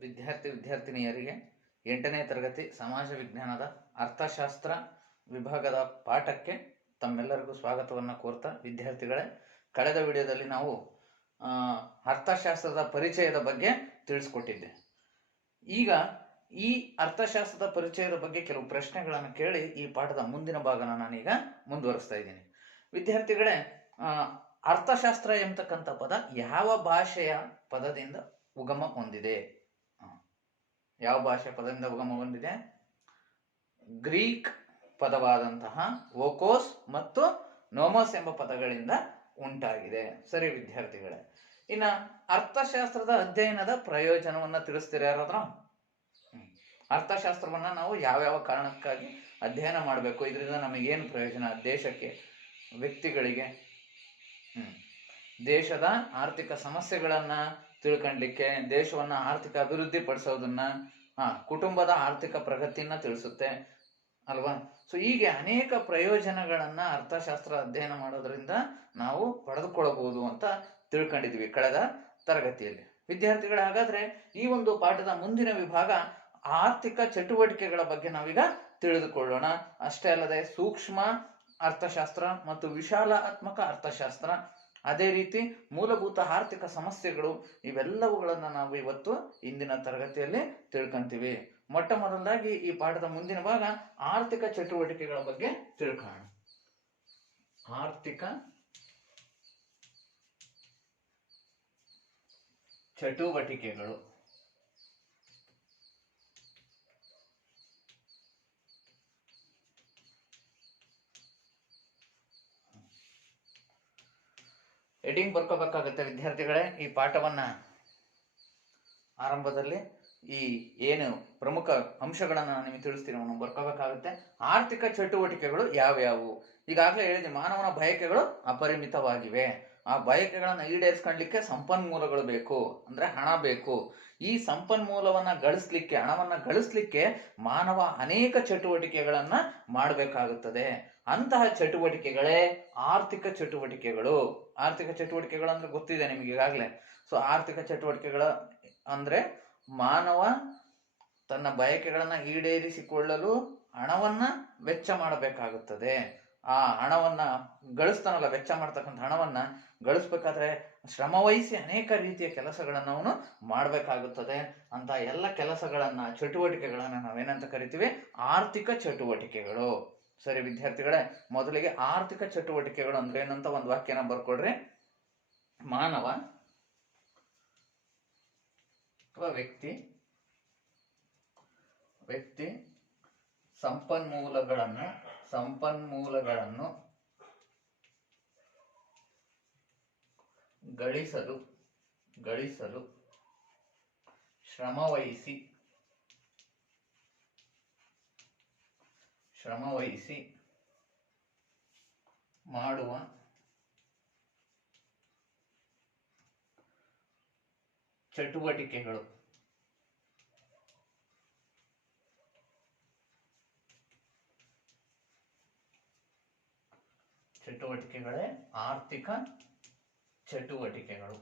ವಿದ್ಯಾರ್ಥಿನಿಯರಿಗೆ 8ನೇ ತರಗತಿ ಸಮಾಜ ವಿಜ್ಞಾನದ ಅರ್ಥಶಾಸ್ತ್ರ ವಿಭಾಗದ ಪಾಠಕ್ಕೆ ತಮ್ಮೆಲ್ಲರಿಗೂ ಸ್ವಾಗತವನ್ನು ಕೋರ್ತಾ, ವಿದ್ಯಾರ್ಥಿಗಳೇ, ಕಳೆದ ವಿಡಿಯೋದಲ್ಲಿ ನಾವು ಅರ್ಥಶಾಸ್ತ್ರದ ಪರಿಚಯದ ಬಗ್ಗೆ ತಿಳಿಸ್ಕೊಟ್ಟಿದ್ದೆ. ಈಗ ಈ ಅರ್ಥಶಾಸ್ತ್ರದ ಪರಿಚಯದ ಬಗ್ಗೆ ಕೆಲವು ಪ್ರಶ್ನೆಗಳನ್ನು ಕೇಳಿ ಈ ಪಾಠದ ಮುಂದಿನ ಭಾಗನ ನಾನೀಗ ಮುಂದುವರಿಸ್ತಾ ಇದ್ದೀನಿ. ವಿದ್ಯಾರ್ಥಿಗಳೇ, ಅರ್ಥಶಾಸ್ತ್ರ ಎಂಬತಕ್ಕಂಥ ಪದ ಯಾವ ಭಾಷೆಯ ಪದದಿಂದ ಉಗಮ ಹೊಂದಿದೆ? ಯಾವ ಭಾಷೆಯ ಪದದಿಂದ ಉಗಮ ಹೊಂದಿದೆ? ಗ್ರೀಕ್ ಪದವಾದಂತಹ ಓಕೋಸ್ ಮತ್ತು ನೋಮೋಸ್ ಎಂಬ ಪದಗಳಿಂದ ಉಂಟಾಗಿದೆ. ಸರಿ ವಿದ್ಯಾರ್ಥಿಗಳೇ, ಇನ್ನ ಅರ್ಥಶಾಸ್ತ್ರದ ಅಧ್ಯಯನದ ಪ್ರಯೋಜನವನ್ನ ತಿಳಿಸ್ತೀರಾ ಯಾರಾದ್ರೂ? ಅರ್ಥಶಾಸ್ತ್ರವನ್ನ ನಾವು ಯಾವ್ಯಾವ ಕಾರಣಕ್ಕಾಗಿ ಅಧ್ಯಯನ ಮಾಡಬೇಕು, ಇದರಿಂದ ನಮಗೇನು ಪ್ರಯೋಜನ, ದೇಶಕ್ಕೆ, ವ್ಯಕ್ತಿಗಳಿಗೆ, ದೇಶದ ಆರ್ಥಿಕ ಸಮಸ್ಯೆಗಳನ್ನ ತಿಳ್ಕೊಂಡ್ಲಿಕ್ಕೆ, ದೇಶವನ್ನ ಆರ್ಥಿಕ ಅಭಿವೃದ್ಧಿ ಪಡಿಸೋದನ್ನ, ಕುಟುಂಬದ ಆರ್ಥಿಕ ಪ್ರಗತಿಯನ್ನ ತಿಳಿಸುತ್ತೆ ಅಲ್ವಾ? ಸೊ ಹೀಗೆ ಅನೇಕ ಪ್ರಯೋಜನಗಳನ್ನ ಅರ್ಥಶಾಸ್ತ್ರ ಅಧ್ಯಯನ ಮಾಡೋದ್ರಿಂದ ನಾವು ಪಡೆದುಕೊಳ್ಳಬಹುದು ಅಂತ ತಿಳ್ಕೊಂಡಿದ್ವಿ ಕಳೆದ ತರಗತಿಯಲ್ಲಿ. ವಿದ್ಯಾರ್ಥಿಗಳೇ, ಹಾಗಾದ್ರೆ ಈ ಒಂದು ಪಾಠದ ಮುಂದಿನ ವಿಭಾಗ ಆರ್ಥಿಕ ಚಟುವಟಿಕೆಗಳ ಬಗ್ಗೆ ನಾವೀಗ ತಿಳಿದುಕೊಳ್ಳೋಣ. ಅಷ್ಟೇ ಅಲ್ಲದೆ ಸೂಕ್ಷ್ಮ ಅರ್ಥಶಾಸ್ತ್ರ ಮತ್ತು ವಿಶಾಲಾತ್ಮಕ ಅರ್ಥಶಾಸ್ತ್ರ, ಅದೇ ರೀತಿ ಮೂಲಭೂತ ಆರ್ಥಿಕ ಸಮಸ್ಯೆಗಳು, ಇವೆಲ್ಲವುಗಳನ್ನ ನಾವು ಇವತ್ತು ಇಂದಿನ ತರಗತಿಯಲ್ಲಿ ತಿಳ್ಕೊಂತೀವಿ. ಮೊಟ್ಟ ಮೊದಲಾಗಿ ಈ ಪಾಠದ ಮುಂದಿನ ಭಾಗ ಆರ್ಥಿಕ ಚಟುವಟಿಕೆಗಳ ಬಗ್ಗೆ ತಿಳ್ಕೊಳ್ಳೋಣ. ಆರ್ಥಿಕ ಚಟುವಟಿಕೆಗಳು. ಹೆಡಿಂಗ್ ಬರ್ಕೋಬೇಕಾಗುತ್ತೆ ವಿದ್ಯಾರ್ಥಿಗಳೇ. ಈ ಪಾಠವನ್ನ ಆರಂಭದಲ್ಲಿ ಈ ಏನು ಪ್ರಮುಖ ಅಂಶಗಳನ್ನ ನಾನು ನಿಮಗೆ ತಿಳಿಸ್ತೀನಿ, ಅವನು ಬರ್ಕೋಬೇಕಾಗುತ್ತೆ. ಆರ್ಥಿಕ ಚಟುವಟಿಕೆಗಳು ಯಾವ್ಯಾವು? ಈಗಾಗಲೇ ಹೇಳಿದ್ವಿ, ಮಾನವನ ಬಯಕೆಗಳು ಅಪರಿಮಿತವಾಗಿವೆ. ಆ ಬಯಕೆಗಳನ್ನ ಈಡೇರಿಸ್ಕೊಳ್ಳಿಕ್ಕೆ ಸಂಪನ್ಮೂಲಗಳು ಬೇಕು, ಅಂದ್ರೆ ಹಣ ಬೇಕು. ಈ ಸಂಪನ್ಮೂಲವನ್ನ ಗಳಿಸ್ಲಿಕ್ಕೆ, ಹಣವನ್ನ ಗಳಿಸ್ಲಿಕ್ಕೆ ಮಾನವ ಅನೇಕ ಚಟುವಟಿಕೆಗಳನ್ನ ಮಾಡಬೇಕಾಗುತ್ತದೆ. ಅಂತಹ ಚಟುವಟಿಕೆಗಳೇ ಆರ್ಥಿಕ ಚಟುವಟಿಕೆಗಳು. ಆರ್ಥಿಕ ಚಟುವಟಿಕೆಗಳು ಅಂದ್ರೆ ಗೊತ್ತಿದೆ ನಿಮಗೆ ಈಗಾಗಲೇ. ಸೊ ಆರ್ಥಿಕ ಚಟುವಟಿಕೆಗಳ ಅಂದ್ರೆ ಮಾನವ ತನ್ನ ಬಯಕೆಗಳನ್ನ ಈಡೇರಿಸಿಕೊಳ್ಳಲು ಹಣವನ್ನ ವೆಚ್ಚ ಮಾಡಬೇಕಾಗುತ್ತದೆ. ಆ ಹಣವನ್ನ ಗಳಿಸ್ತಾನಲ್ಲ, ವೆಚ್ಚ ಮಾಡ್ತಕ್ಕಂಥ ಹಣವನ್ನ ಗಳಿಸ್ಬೇಕಾದ್ರೆ ಶ್ರಮವಹಿಸಿ ಅನೇಕ ರೀತಿಯ ಕೆಲಸಗಳನ್ನ ಅವನು ಮಾಡಬೇಕಾಗುತ್ತದೆ. ಅಂತ ಎಲ್ಲ ಕೆಲಸಗಳನ್ನ, ಚಟುವಟಿಕೆಗಳನ್ನ ನಾವೇನಂತ ಕರಿತೀವಿ? ಆರ್ಥಿಕ ಚಟುವಟಿಕೆಗಳು. ಸರಿ ವಿದ್ಯಾರ್ಥಿಗಳೇ, ಮೊದಲಿಗೆ ಆರ್ಥಿಕ ಚಟುವಟಿಕೆಗಳು ಅಂದ್ರೆ ಏನಂತ ಒಂದು ವಾಕ್ಯನ ಬರ್ಕೊಡ್ರಿ. ಮಾನವ ಅಥವಾ ವ್ಯಕ್ತಿ ಸಂಪನ್ಮೂಲಗಳನ್ನು ಗಳಿಸಲು ಶ್ರಮವಹಿಸಿ ಮಾಡುವ ಚಟುವಟಿಕೆಗಳೇ ಆರ್ಥಿಕ ಚಟುವಟಿಕೆಗಳು.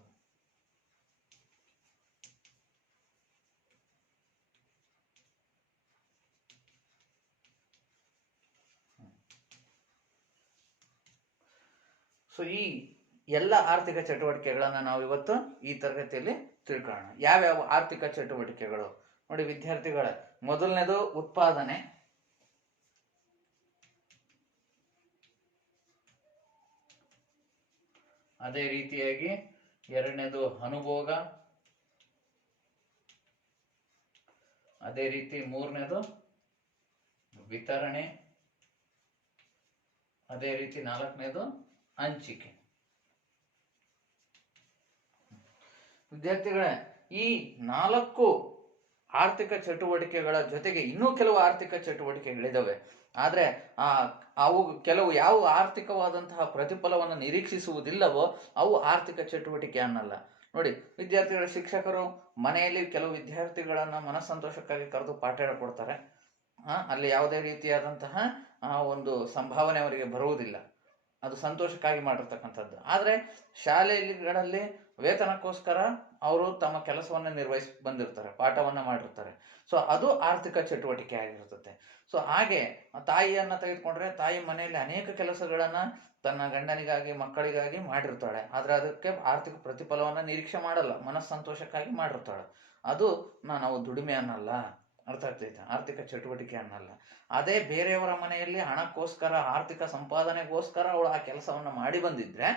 ಸೊ ಈ ಎಲ್ಲ ಆರ್ಥಿಕ ಚಟುವಟಿಕೆಗಳನ್ನ ನಾವು ಇವತ್ತು ಈ ತರಗತಿಯಲ್ಲಿ ತಿಳ್ಕೊಳ್ಳೋಣ. ಯಾವ್ಯಾವ ಆರ್ಥಿಕ ಚಟುವಟಿಕೆಗಳು ನೋಡಿ ವಿದ್ಯಾರ್ಥಿಗಳ, ಮೊದಲನೇದು ಉತ್ಪಾದನೆ, ಅದೇ ರೀತಿಯಾಗಿ ಎರಡನೇದು ಅನುಭೋಗ, ಅದೇ ರೀತಿ ಮೂರನೇದು ವಿತರಣೆ, ಅದೇ ರೀತಿ ನಾಲ್ಕನೇದು ಹಂಚಿಕೆ. ವಿದ್ಯಾರ್ಥಿಗಳೇ, ಈ 4 ಆರ್ಥಿಕ ಚಟುವಟಿಕೆಗಳ ಜೊತೆಗೆ ಇನ್ನೂ ಕೆಲವು ಆರ್ಥಿಕ ಚಟುವಟಿಕೆಗಳಿದಾವೆ. ಆದ್ರೆ ಅವು ಕೆಲವು ಯಾವ ಆರ್ಥಿಕವಾದಂತಹ ಪ್ರತಿಫಲವನ್ನು ನಿರೀಕ್ಷಿಸುವುದಿಲ್ಲವೋ ಅವು ಆರ್ಥಿಕ ಚಟುವಟಿಕೆ ಅನ್ನಲ್ಲ. ನೋಡಿ ವಿದ್ಯಾರ್ಥಿಗಳ, ಶಿಕ್ಷಕರು ಮನೆಯಲ್ಲಿ ಕೆಲವು ವಿದ್ಯಾರ್ಥಿಗಳನ್ನ ಮನಸ್ಸಂತೋಷಕ್ಕಾಗಿ ಕರೆದು ಪಾಠ ಹೇಳ್ಕೊಡ್ತಾರೆ. ಅಲ್ಲಿ ಯಾವುದೇ ರೀತಿಯಾದಂತಹ ಒಂದು ಸಂಭಾವನೆ ಅವರಿಗೆ ಬರುವುದಿಲ್ಲ, ಅದು ಸಂತೋಷಕ್ಕಾಗಿ ಮಾಡಿರ್ತಕ್ಕಂಥದ್ದು. ಆದ್ರೆ ಶಾಲೆಗಳಲ್ಲಿ ವೇತನಕ್ಕೋಸ್ಕರ ಅವರು ತಮ್ಮ ಕೆಲಸವನ್ನ ನಿರ್ವಹಿಸಿ ಬಂದಿರ್ತಾರೆ, ಪಾಠವನ್ನ ಮಾಡಿರ್ತಾರೆ. ಸೊ ಅದು ಆರ್ಥಿಕ ಚಟುವಟಿಕೆ ಆಗಿರ್ತದೆ. ಸೊ ಹಾಗೆ ತಾಯಿಯನ್ನ ತೆಗೆದುಕೊಂಡ್ರೆ ತಾಯಿ ಮನೆಯಲ್ಲಿ ಅನೇಕ ಕೆಲಸಗಳನ್ನ ತನ್ನ ಗಂಡನಿಗಾಗಿ ಮಕ್ಕಳಿಗಾಗಿ ಮಾಡಿರ್ತಾಳೆ, ಆದ್ರೆ ಅದಕ್ಕೆ ಆರ್ಥಿಕ ಪ್ರತಿಫಲವನ್ನ ನಿರೀಕ್ಷೆ ಮಾಡಲ್ಲ, ಮನಸ್ಸಂತೋಷಕ್ಕಾಗಿ ಮಾಡಿರ್ತಾಳೆ. ಅದು ನಾವು ದುಡಿಮೆ ಅನ್ನಲ್ಲ, ಅರ್ಥ ಆಗ್ತೈತೆ, ಆರ್ಥಿಕ ಚಟುವಟಿಕೆ ಅನ್ನಲ್ಲ. ಅದೇ ಬೇರೆಯವರ ಮನೆಯಲ್ಲಿ ಹಣಕ್ಕೋಸ್ಕರ ಆರ್ಥಿಕ ಸಂಪಾದನೆಗೋಸ್ಕರ ಅವಳು ಆ ಕೆಲಸವನ್ನ ಮಾಡಿ ಬಂದಿದ್ರೆ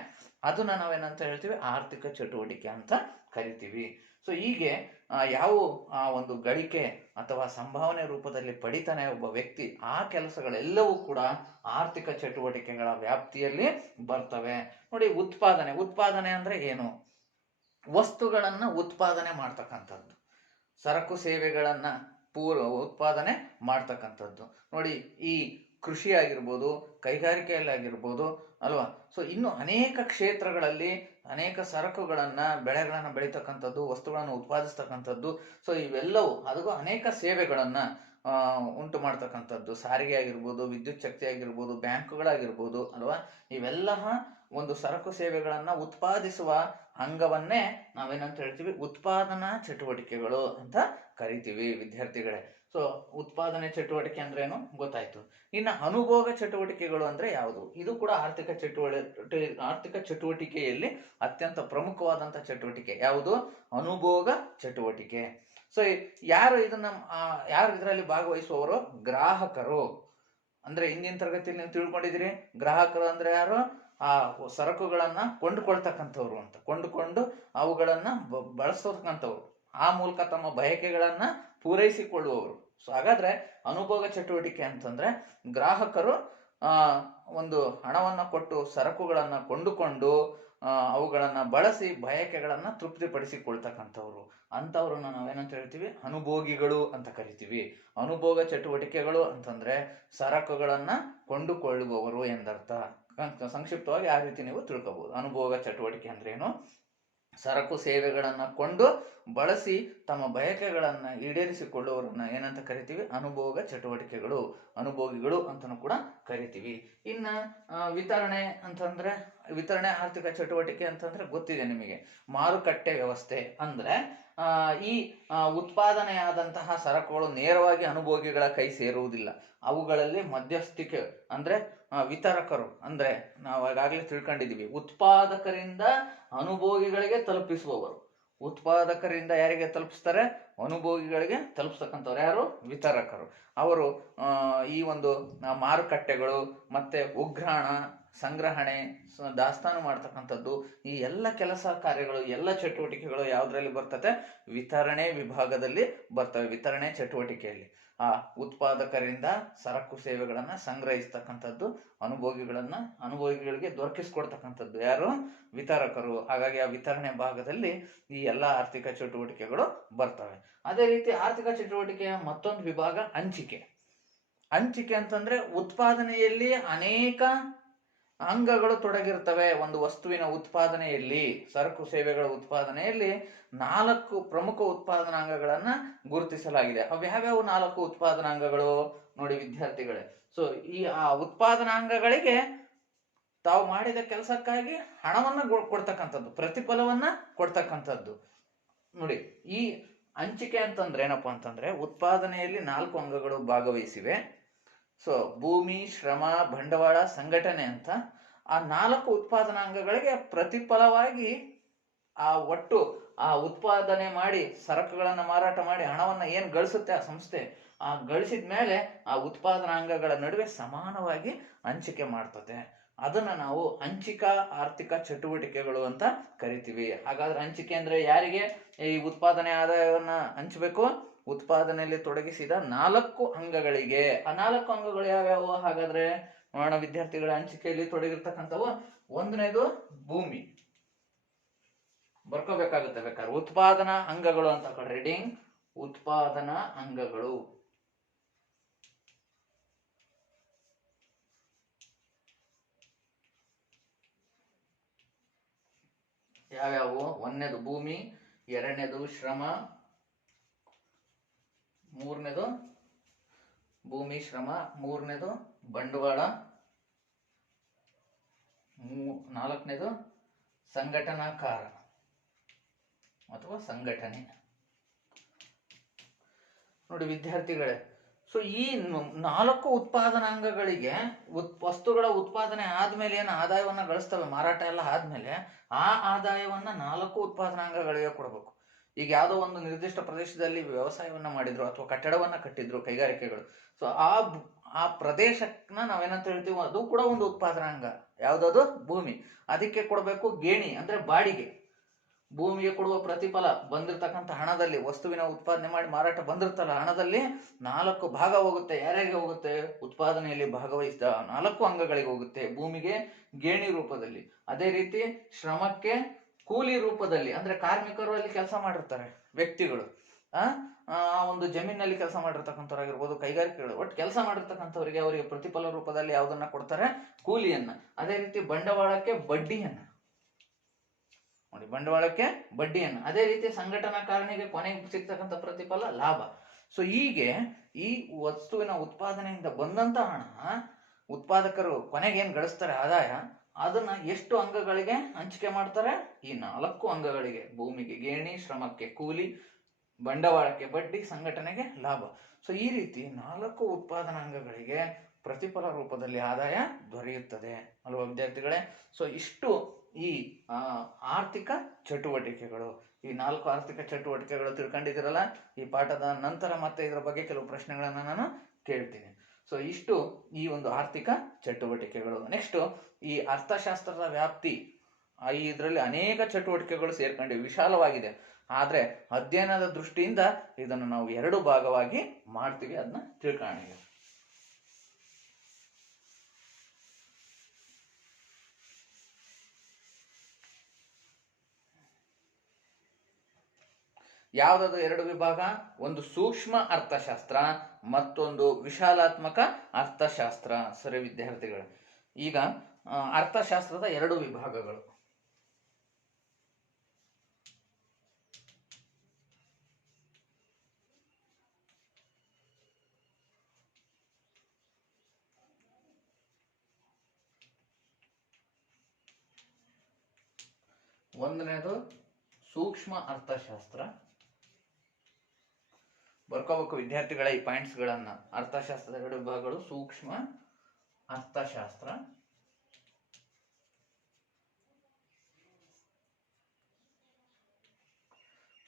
ಅದನ್ನ ನಾವೇನಂತ ಹೇಳ್ತೀವಿ, ಆರ್ಥಿಕ ಚಟುವಟಿಕೆ ಅಂತ ಕರಿತೀವಿ. ಸೊ ಹೀಗೆ ಯಾವ ಆ ಒಂದು ಗಳಿಕೆ ಅಥವಾ ಸಂಭಾವನೆ ರೂಪದಲ್ಲಿ ಪಡಿತಾನೆ ಒಬ್ಬ ವ್ಯಕ್ತಿ, ಆ ಕೆಲಸಗಳೆಲ್ಲವೂ ಕೂಡ ಆರ್ಥಿಕ ಚಟುವಟಿಕೆಗಳ ವ್ಯಾಪ್ತಿಯಲ್ಲಿ ಬರ್ತವೆ. ನೋಡಿ, ಉತ್ಪಾದನೆ ಅಂದ್ರೆ ಏನು? ವಸ್ತುಗಳನ್ನ ಉತ್ಪಾದನೆ ಮಾಡ್ತಕ್ಕಂಥದ್ದು, ಸರಕು ಸೇವೆಗಳನ್ನ ಉತ್ಪಾದನೆ ಮಾಡ್ತಕ್ಕಂಥದ್ದು. ನೋಡಿ, ಈ ಕೃಷಿ ಆಗಿರ್ಬೋದು, ಕೈಗಾರಿಕೆಯಲ್ಲಿ ಆಗಿರ್ಬೋದು ಅಲ್ವಾ. ಸೊ ಇನ್ನು ಅನೇಕ ಕ್ಷೇತ್ರಗಳಲ್ಲಿ ಅನೇಕ ಸರಕುಗಳನ್ನ ಬೆಳೆಗಳನ್ನ ಬೆಳೀತಕ್ಕಂಥದ್ದು, ವಸ್ತುಗಳನ್ನು ಉತ್ಪಾದಿಸ್ತಕ್ಕಂಥದ್ದು. ಸೊ ಇವೆಲ್ಲವೂ ಅದಕ್ಕೂ ಅನೇಕ ಸೇವೆಗಳನ್ನ ಉಂಟು ಮಾಡ್ತಕ್ಕಂಥದ್ದು, ಸಾರಿಗೆ ಆಗಿರ್ಬೋದು, ವಿದ್ಯುತ್ ಶಕ್ತಿ ಆಗಿರ್ಬೋದು, ಬ್ಯಾಂಕುಗಳಾಗಿರ್ಬೋದು ಅಲ್ವಾ. ಇವೆಲ್ಲ ಒಂದು ಸರಕು ಸೇವೆಗಳನ್ನ ಉತ್ಪಾದಿಸುವ ಅಂಗವನ್ನೇ ನಾವೇನಂತ ಹೇಳ್ತೀವಿ, ಉತ್ಪಾದನಾ ಚಟುವಟಿಕೆಗಳು ಅಂತ ಕರಿತೀವಿ ವಿದ್ಯಾರ್ಥಿಗಳೇ. ಸೊ ಉತ್ಪಾದನೆ ಚಟುವಟಿಕೆ ಅಂದ್ರೆ ಏನು ಗೊತ್ತಾಯ್ತು. ಇನ್ನು ಅನುಭೋಗ ಚಟುವಟಿಕೆಗಳು ಅಂದ್ರೆ ಯಾವುದು? ಇದು ಕೂಡ ಆರ್ಥಿಕ ಚಟುವಟಿಕೆಯಲ್ಲಿ ಅತ್ಯಂತ ಪ್ರಮುಖವಾದಂತ ಚಟುವಟಿಕೆ. ಯಾವುದು? ಅನುಭೋಗ ಚಟುವಟಿಕೆ. ಸೊ ಯಾರು ಇದರಲ್ಲಿ ಭಾಗವಹಿಸುವವರು? ಗ್ರಾಹಕರು. ಅಂದ್ರೆ ಹಿಂದಿನ ತರಗತಿಯಲ್ಲಿ ನೀವು ತಿಳ್ಕೊಂಡಿದ್ದೀರಿ, ಗ್ರಾಹಕರು ಅಂದ್ರೆ ಯಾರು? ಆ ಸರಕುಗಳನ್ನ ಕೊಂಡುಕೊಳ್ತಕ್ಕಂಥವ್ರು ಅಂತ, ಕೊಂಡುಕೊಂಡು ಅವುಗಳನ್ನ ಬಳಸ್ತಕ್ಕಂಥವ್ರು, ಆ ಮೂಲಕ ತಮ್ಮ ಬಯಕೆಗಳನ್ನ ಪೂರೈಸಿಕೊಳ್ಳುವವರು. ಸೊ ಹಾಗಾದ್ರೆ ಅನುಭೋಗ ಚಟುವಟಿಕೆ ಅಂತಂದ್ರೆ ಗ್ರಾಹಕರು ಒಂದು ಹಣವನ್ನ ಕೊಟ್ಟು ಸರಕುಗಳನ್ನ ಕೊಂಡುಕೊಂಡು ಅವುಗಳನ್ನ ಬಳಸಿ ಬಯಕೆಗಳನ್ನ ತೃಪ್ತಿಪಡಿಸಿಕೊಳ್ತಕ್ಕಂಥವ್ರು, ಅಂತವ್ರನ್ನ ನಾವೇನಂತ ಹೇಳ್ತೀವಿ? ಅನುಭೋಗಿಗಳು ಅಂತ ಕರಿತೀವಿ. ಅನುಭೋಗ ಚಟುವಟಿಕೆಗಳು ಅಂತಂದ್ರೆ ಸರಕುಗಳನ್ನ ಕೊಂಡುಕೊಳ್ಳುವವರು ಎಂದರ್ಥ. ಸಂಕ್ಷಿಪ್ತವಾಗಿ ಆ ರೀತಿ ನೀವು ತಿಳ್ಕೋಬಹುದು. ಅನುಭೋಗ ಚಟುವಟಿಕೆ ಅಂದ್ರೆ ಏನು? ಸರಕು ಸೇವೆಗಳನ್ನ ಕೊಂಡು ಬಳಸಿ ತಮ್ಮ ಬಯಕೆಗಳನ್ನ ಈಡೇರಿಸಿಕೊಳ್ಳುವವರನ್ನ ಏನಂತ ಕರಿತೀವಿ? ಅನುಭೋಗ ಚಟುವಟಿಕೆಗಳು, ಅನುಭೋಗಿಗಳು ಅಂತನೂ ಕೂಡ ಕರಿತೀವಿ. ಇನ್ನ ವಿತರಣೆ ಅಂತಂದ್ರೆ, ವಿತರಣೆ ಆರ್ಥಿಕ ಚಟುವಟಿಕೆ ಅಂತಂದ್ರೆ ಗೊತ್ತಿದೆ ನಿಮಗೆ, ಮಾರುಕಟ್ಟೆ ವ್ಯವಸ್ಥೆ. ಅಂದ್ರೆ ಈ ಉತ್ಪಾದನೆಯಾದಂತಹ ಸರಕುಗಳು ನೇರವಾಗಿ ಅನುಭೋಗಿಗಳ ಕೈ ಸೇರುವುದಿಲ್ಲ, ಅವುಗಳಲ್ಲಿ ಮಧ್ಯಸ್ಥಿಕೆ ಅಂದ್ರೆ ವಿತರಕರು, ಅಂದ್ರೆ ನಾವು ಈಗಾಗಲೇ ತಿಳ್ಕೊಂಡಿದೀವಿ, ಉತ್ಪಾದಕರಿಂದ ಅನುಭೋಗಿಗಳಿಗೆ ತಲುಪಿಸುವವರು. ಉತ್ಪಾದಕರಿಂದ ಯಾರಿಗೆ ತಲುಪಿಸ್ತಾರೆ? ಅನುಭೋಗಿಗಳಿಗೆ ತಲುಪಿಸ್ತಕ್ಕಂಥವ್ರು ಯಾರು? ವಿತರಕರು. ಅವರು ಈ ಒಂದು ಮಾರುಕಟ್ಟೆಗಳು ಮತ್ತೆ ಉಗ್ರಾಣ, ಸಂಗ್ರಹಣೆ, ದಾಸ್ತಾನು ಮಾಡ್ತಕ್ಕಂಥದ್ದು, ಈ ಎಲ್ಲ ಕೆಲಸ ಕಾರ್ಯಗಳು, ಎಲ್ಲ ಚಟುವಟಿಕೆಗಳು ಯಾವ್ದ್ರಲ್ಲಿ ಬರ್ತದೆ? ವಿತರಣೆ ವಿಭಾಗದಲ್ಲಿ ಬರ್ತವೆ, ವಿತರಣೆ ಚಟುವಟಿಕೆಯಲ್ಲಿ. ಆ ಉತ್ಪಾದಕರಿಂದ ಸರಕು ಸೇವೆಗಳನ್ನ ಸಂಗ್ರಹಿಸ್ತಕ್ಕಂಥದ್ದು, ಅನುಭೋಗಿಗಳಿಗೆ ದೊರಕಿಸ್ಕೊಡ್ತಕ್ಕಂಥದ್ದು ಯಾರು? ವಿತರಕರು. ಹಾಗಾಗಿ ಆ ವಿತರಣೆ ಭಾಗದಲ್ಲಿ ಈ ಎಲ್ಲ ಆರ್ಥಿಕ ಚಟುವಟಿಕೆಗಳು ಬರ್ತವೆ. ಅದೇ ರೀತಿ ಆರ್ಥಿಕ ಚಟುವಟಿಕೆಯ ಮತ್ತೊಂದು ವಿಭಾಗ ಹಂಚಿಕೆ. ಹಂಚಿಕೆ ಅಂತಂದ್ರೆ ಉತ್ಪಾದನೆಯಲ್ಲಿ ಅನೇಕ ಅಂಗಗಳು ತೊಡಗಿರ್ತವೆ. ಒಂದು ವಸ್ತುವಿನ ಉತ್ಪಾದನೆಯಲ್ಲಿ, ಸರಕು ಸೇವೆಗಳ ಉತ್ಪಾದನೆಯಲ್ಲಿ 4 ಪ್ರಮುಖ ಉತ್ಪಾದನಾಂಗಗಳನ್ನ ಗುರುತಿಸಲಾಗಿದೆ. ಅವ್ಯಾವ್ಯಾವ 4 ಉತ್ಪಾದನಾಂಗಗಳು ನೋಡಿ ವಿದ್ಯಾರ್ಥಿಗಳೇ. ಸೊ ಈ ಉತ್ಪಾದನಾಂಗಗಳಿಗೆ ತಾವು ಮಾಡಿದ ಕೆಲಸಕ್ಕಾಗಿ ಹಣವನ್ನ ಕೊಡ್ತಕ್ಕಂಥದ್ದು, ಪ್ರತಿಫಲವನ್ನ ಕೊಡ್ತಕ್ಕಂಥದ್ದು. ನೋಡಿ, ಈ ಹಂಚಿಕೆ ಅಂತಂದ್ರೆ ಏನಪ್ಪಾ ಅಂತಂದ್ರೆ, ಉತ್ಪಾದನೆಯಲ್ಲಿ 4 ಅಂಗಗಳು ಭಾಗವಹಿಸಿವೆ. ಸೊ ಭೂಮಿ, ಶ್ರಮ, ಬಂಡವಾಳ, ಸಂಘಟನೆ ಅಂತ ಆ 4 ಉತ್ಪಾದನಾಂಗಗಳಿಗೆ ಪ್ರತಿಫಲವಾಗಿ ಒಟ್ಟು ಉತ್ಪಾದನೆ ಮಾಡಿ ಸರಕುಗಳನ್ನ ಮಾರಾಟ ಮಾಡಿ ಹಣವನ್ನ ಏನ್ ಗಳಿಸುತ್ತೆ ಆ ಸಂಸ್ಥೆ, ಗಳಿಸಿದ ಮೇಲೆ ಆ ಉತ್ಪಾದನಾಂಗಗಳ ನಡುವೆ ಸಮಾನವಾಗಿ ಹಂಚಿಕೆ ಮಾಡ್ತದೆ. ಅದನ್ನ ನಾವು ಹಂಚಿಕಾ ಆರ್ಥಿಕ ಚಟುವಟಿಕೆಗಳು ಅಂತ ಕರಿತೀವಿ. ಹಾಗಾದ್ರೆ ಹಂಚಿಕೆ ಅಂದ್ರೆ ಯಾರಿಗೆ ಈ ಉತ್ಪಾದನೆ ಆದಾಯವನ್ನ ಹಂಚಬೇಕು? ಉತ್ಪಾದನೆಯಲ್ಲಿ ತೊಡಗಿಸಿದ 4 ಅಂಗಗಳಿಗೆ. ಆ 4 ಅಂಗಗಳು ಯಾವ್ಯಾವು ಹಾಗಾದ್ರೆ ನೋಡೋಣ ವಿದ್ಯಾರ್ಥಿಗಳ. ಹಂಚಿಕೆಯಲ್ಲಿ ತೊಡಗಿರ್ತಕ್ಕಂಥವು, ಒಂದನೇದು ಭೂಮಿ, ಬರ್ಕೋಬೇಕಾಗುತ್ತೆ ಬೇಕಾದ್ರೆ. ಉತ್ಪಾದನಾ ಅಂಗಗಳು ಅಂತ ರೀಡಿಂಗ್, ಉತ್ಪಾದನಾ ಅಂಗಗಳು. ಯಾವ್ಯಾವು? ಒಂದನೇದು ಭೂಮಿ, ಎರಡನೇದು ಶ್ರಮ, ಮೂರನೇದು ಭೂಮಿ ಶ್ರಮ, ಮೂರನೇದು ಬಂಡವಾಳ, ನಾಲ್ಕನೇದು ಸಂಘಟನಾಕಾರ. ಅಥವಾ ಸಂಘಟನೆ. ನೋಡಿ ವಿದ್ಯಾರ್ಥಿಗಳೇ, ಸೊ ಈ 4 ಉತ್ಪಾದನಾಂಗಗಳಿಗೆ ವಸ್ತುಗಳ ಉತ್ಪಾದನೆ ಆದ್ಮೇಲೆ ಏನು ಆದಾಯವನ್ನ ಗಳಿಸ್ತವೆ, ಮಾರಾಟ ಎಲ್ಲ ಆದ್ಮೇಲೆ ಆ ಆದಾಯವನ್ನ 4 ಉತ್ಪಾದನಾಂಗಗಳಿಗೆ ಕೊಡಬೇಕು. ಈಗ ಯಾವುದೋ ಒಂದು ನಿರ್ದಿಷ್ಟ ಪ್ರದೇಶದಲ್ಲಿ ವ್ಯವಸಾಯವನ್ನ ಮಾಡಿದ್ರು ಅಥವಾ ಕಟ್ಟಡವನ್ನ ಕಟ್ಟಿದ್ರು ಕೈಗಾರಿಕೆಗಳು, ಸೊ ಆ ಪ್ರದೇಶಕ್ಕನ್ನ ನಾವೇನಂತ ಹೇಳ್ತೀವಿ, ಅದು ಕೂಡ ಒಂದು ಉತ್ಪಾದನಾಂಗ. ಯಾವ್ದದು? ಭೂಮಿ. ಅದಕ್ಕೆ ಕೊಡಬೇಕು ಗೇಣಿ ಅಂದ್ರೆ ಬಾಡಿಗೆ. ಭೂಮಿಗೆ ಕೊಡುವ ಪ್ರತಿಫಲ ಬಂದಿರತಕ್ಕಂಥ ಹಣದಲ್ಲಿ, ವಸ್ತುವಿನ ಉತ್ಪಾದನೆ ಮಾಡಿ ಮಾರಾಟ ಬಂದಿರ್ತಲ್ಲ ಹಣದಲ್ಲಿ 4 ಭಾಗ ಹೋಗುತ್ತೆ. ಯಾರ್ಯಾರಿಗೆ ಹೋಗುತ್ತೆ? ಉತ್ಪಾದನೆಯಲ್ಲಿ ಭಾಗವಹಿಸಿದ 4 ಅಂಗಗಳಿಗೆ ಹೋಗುತ್ತೆ. ಭೂಮಿಗೆ ಗೇಣಿ ರೂಪದಲ್ಲಿ, ಅದೇ ರೀತಿ ಶ್ರಮಕ್ಕೆ ಕೂಲಿ ರೂಪದಲ್ಲಿ, ಅಂದ್ರೆ ಕಾರ್ಮಿಕರು ಅಲ್ಲಿ ಕೆಲಸ ಮಾಡಿರ್ತಾರೆ ವ್ಯಕ್ತಿಗಳು, ಆ ಒಂದು ಜಮೀನಲ್ಲಿ ಕೆಲಸ ಮಾಡಿರ್ತಕ್ಕಂಥವ್ರಾಗಿರ್ಬೋದು, ಕೈಗಾರಿಕೆಗಳು, ಒಟ್ಟು ಕೆಲಸ ಮಾಡಿರ್ತಕ್ಕಂಥವ್ರಿಗೆ ಅವರಿಗೆ ಪ್ರತಿಫಲ ರೂಪದಲ್ಲಿ ಯಾವುದನ್ನ ಕೊಡ್ತಾರೆ? ಕೂಲಿಯನ್ನ. ಅದೇ ರೀತಿ ಬಂಡವಾಳಕ್ಕೆ ಬಡ್ಡಿಯನ್ನ. ನೋಡಿ, ಬಂಡವಾಳಕ್ಕೆ ಬಡ್ಡಿಯನ್ನ. ಅದೇ ರೀತಿ ಸಂಘಟನಾಕಾರನಿಗೆ ಕೊನೆಗೆ ಸಿಗ್ತಕ್ಕಂಥ ಪ್ರತಿಫಲ ಲಾಭ. ಸೊ ಹೀಗೆ ಈ ವಸ್ತುವಿನ ಉತ್ಪಾದನೆಯಿಂದ ಬಂದಂತ ಹಣ ಉತ್ಪಾದಕರು ಕೊನೆಗೆ ಏನ್ ಗಳಿಸ್ತಾರೆ ಆದಾಯ, ಅದನ್ನ ಎಷ್ಟು ಅಂಗಗಳಿಗೆ ಹಂಚಿಕೆ ಮಾಡ್ತಾರೆ? ಈ 4 ಅಂಗಗಳಿಗೆ. ಭೂಮಿಗೆ ಗೇಣಿ, ಶ್ರಮಕ್ಕೆ ಕೂಲಿ, ಬಂಡವಾಳಕ್ಕೆ ಬಡ್ಡಿ, ಸಂಘಟನೆಗೆ ಲಾಭ. ಸೊ ಈ ರೀತಿ 4 ಉತ್ಪಾದನಾಂಗಗಳಿಗೆ ಪ್ರತಿಫಲ ರೂಪದಲ್ಲಿ ಆದಾಯ ದೊರೆಯುತ್ತದೆ ಅಲ್ವಾ ವಿದ್ಯಾರ್ಥಿಗಳೇ? ಸೊ ಇಷ್ಟು ಈ ಆರ್ಥಿಕ ಚಟುವಟಿಕೆಗಳು. ಈ 4 ಆರ್ಥಿಕ ಚಟುವಟಿಕೆಗಳು ತಿಳ್ಕೊಂಡಿದ್ದೀರಲ್ಲ. ಈ ಪಾಠದ ನಂತರ ಮತ್ತೆ ಇದರ ಬಗ್ಗೆ ಕೆಲವು ಪ್ರಶ್ನೆಗಳನ್ನ ನಾನು ಕೇಳ್ತೀನಿ. ಸೊ ಇಷ್ಟು ಈ ಒಂದು ಆರ್ಥಿಕ ಚಟುವಟಿಕೆಗಳು. ನೆಕ್ಸ್ಟ್ ಈ ಅರ್ಥಶಾಸ್ತ್ರದ ವ್ಯಾಪ್ತಿ, ಇದರಲ್ಲಿ ಅನೇಕ ಚಟುವಟಿಕೆಗಳು ಸೇರ್ಕೊಂಡಿವೆ, ವಿಶಾಲವಾಗಿದೆ. ಆದ್ರೆ ಅಧ್ಯಯನದ ದೃಷ್ಟಿಯಿಂದ ಇದನ್ನು ನಾವು 2 ಭಾಗವಾಗಿ ಮಾಡ್ತೀವಿ, ಅದನ್ನ ತಿಳ್ಕೊಳ್ಳಿ. ಯಾವ್ದಾದ್ರು 2 ವಿಭಾಗ? ಒಂದು ಸೂಕ್ಷ್ಮ ಅರ್ಥಶಾಸ್ತ್ರ, ಮತ್ತೊಂದು ವಿಶಾಲಾತ್ಮಕ ಅರ್ಥಶಾಸ್ತ್ರ. ಸರಿ ವಿದ್ಯಾರ್ಥಿಗಳು, ಈಗ ಅರ್ಥಶಾಸ್ತ್ರದ 2 ವಿಭಾಗಗಳು. ಒಂದನೇದು ಸೂಕ್ಷ್ಮ ಅರ್ಥಶಾಸ್ತ್ರ. ಬರ್ಕೋಬೇಕು ವಿದ್ಯಾರ್ಥಿಗಳ ಈ ಪಾಯಿಂಟ್ಸ್ ಗಳನ್ನ. ಅರ್ಥಶಾಸ್ತ್ರದ 2 ವಿಭಾಗಗಳು: ಸೂಕ್ಷ್ಮ ಅರ್ಥಶಾಸ್ತ್ರ,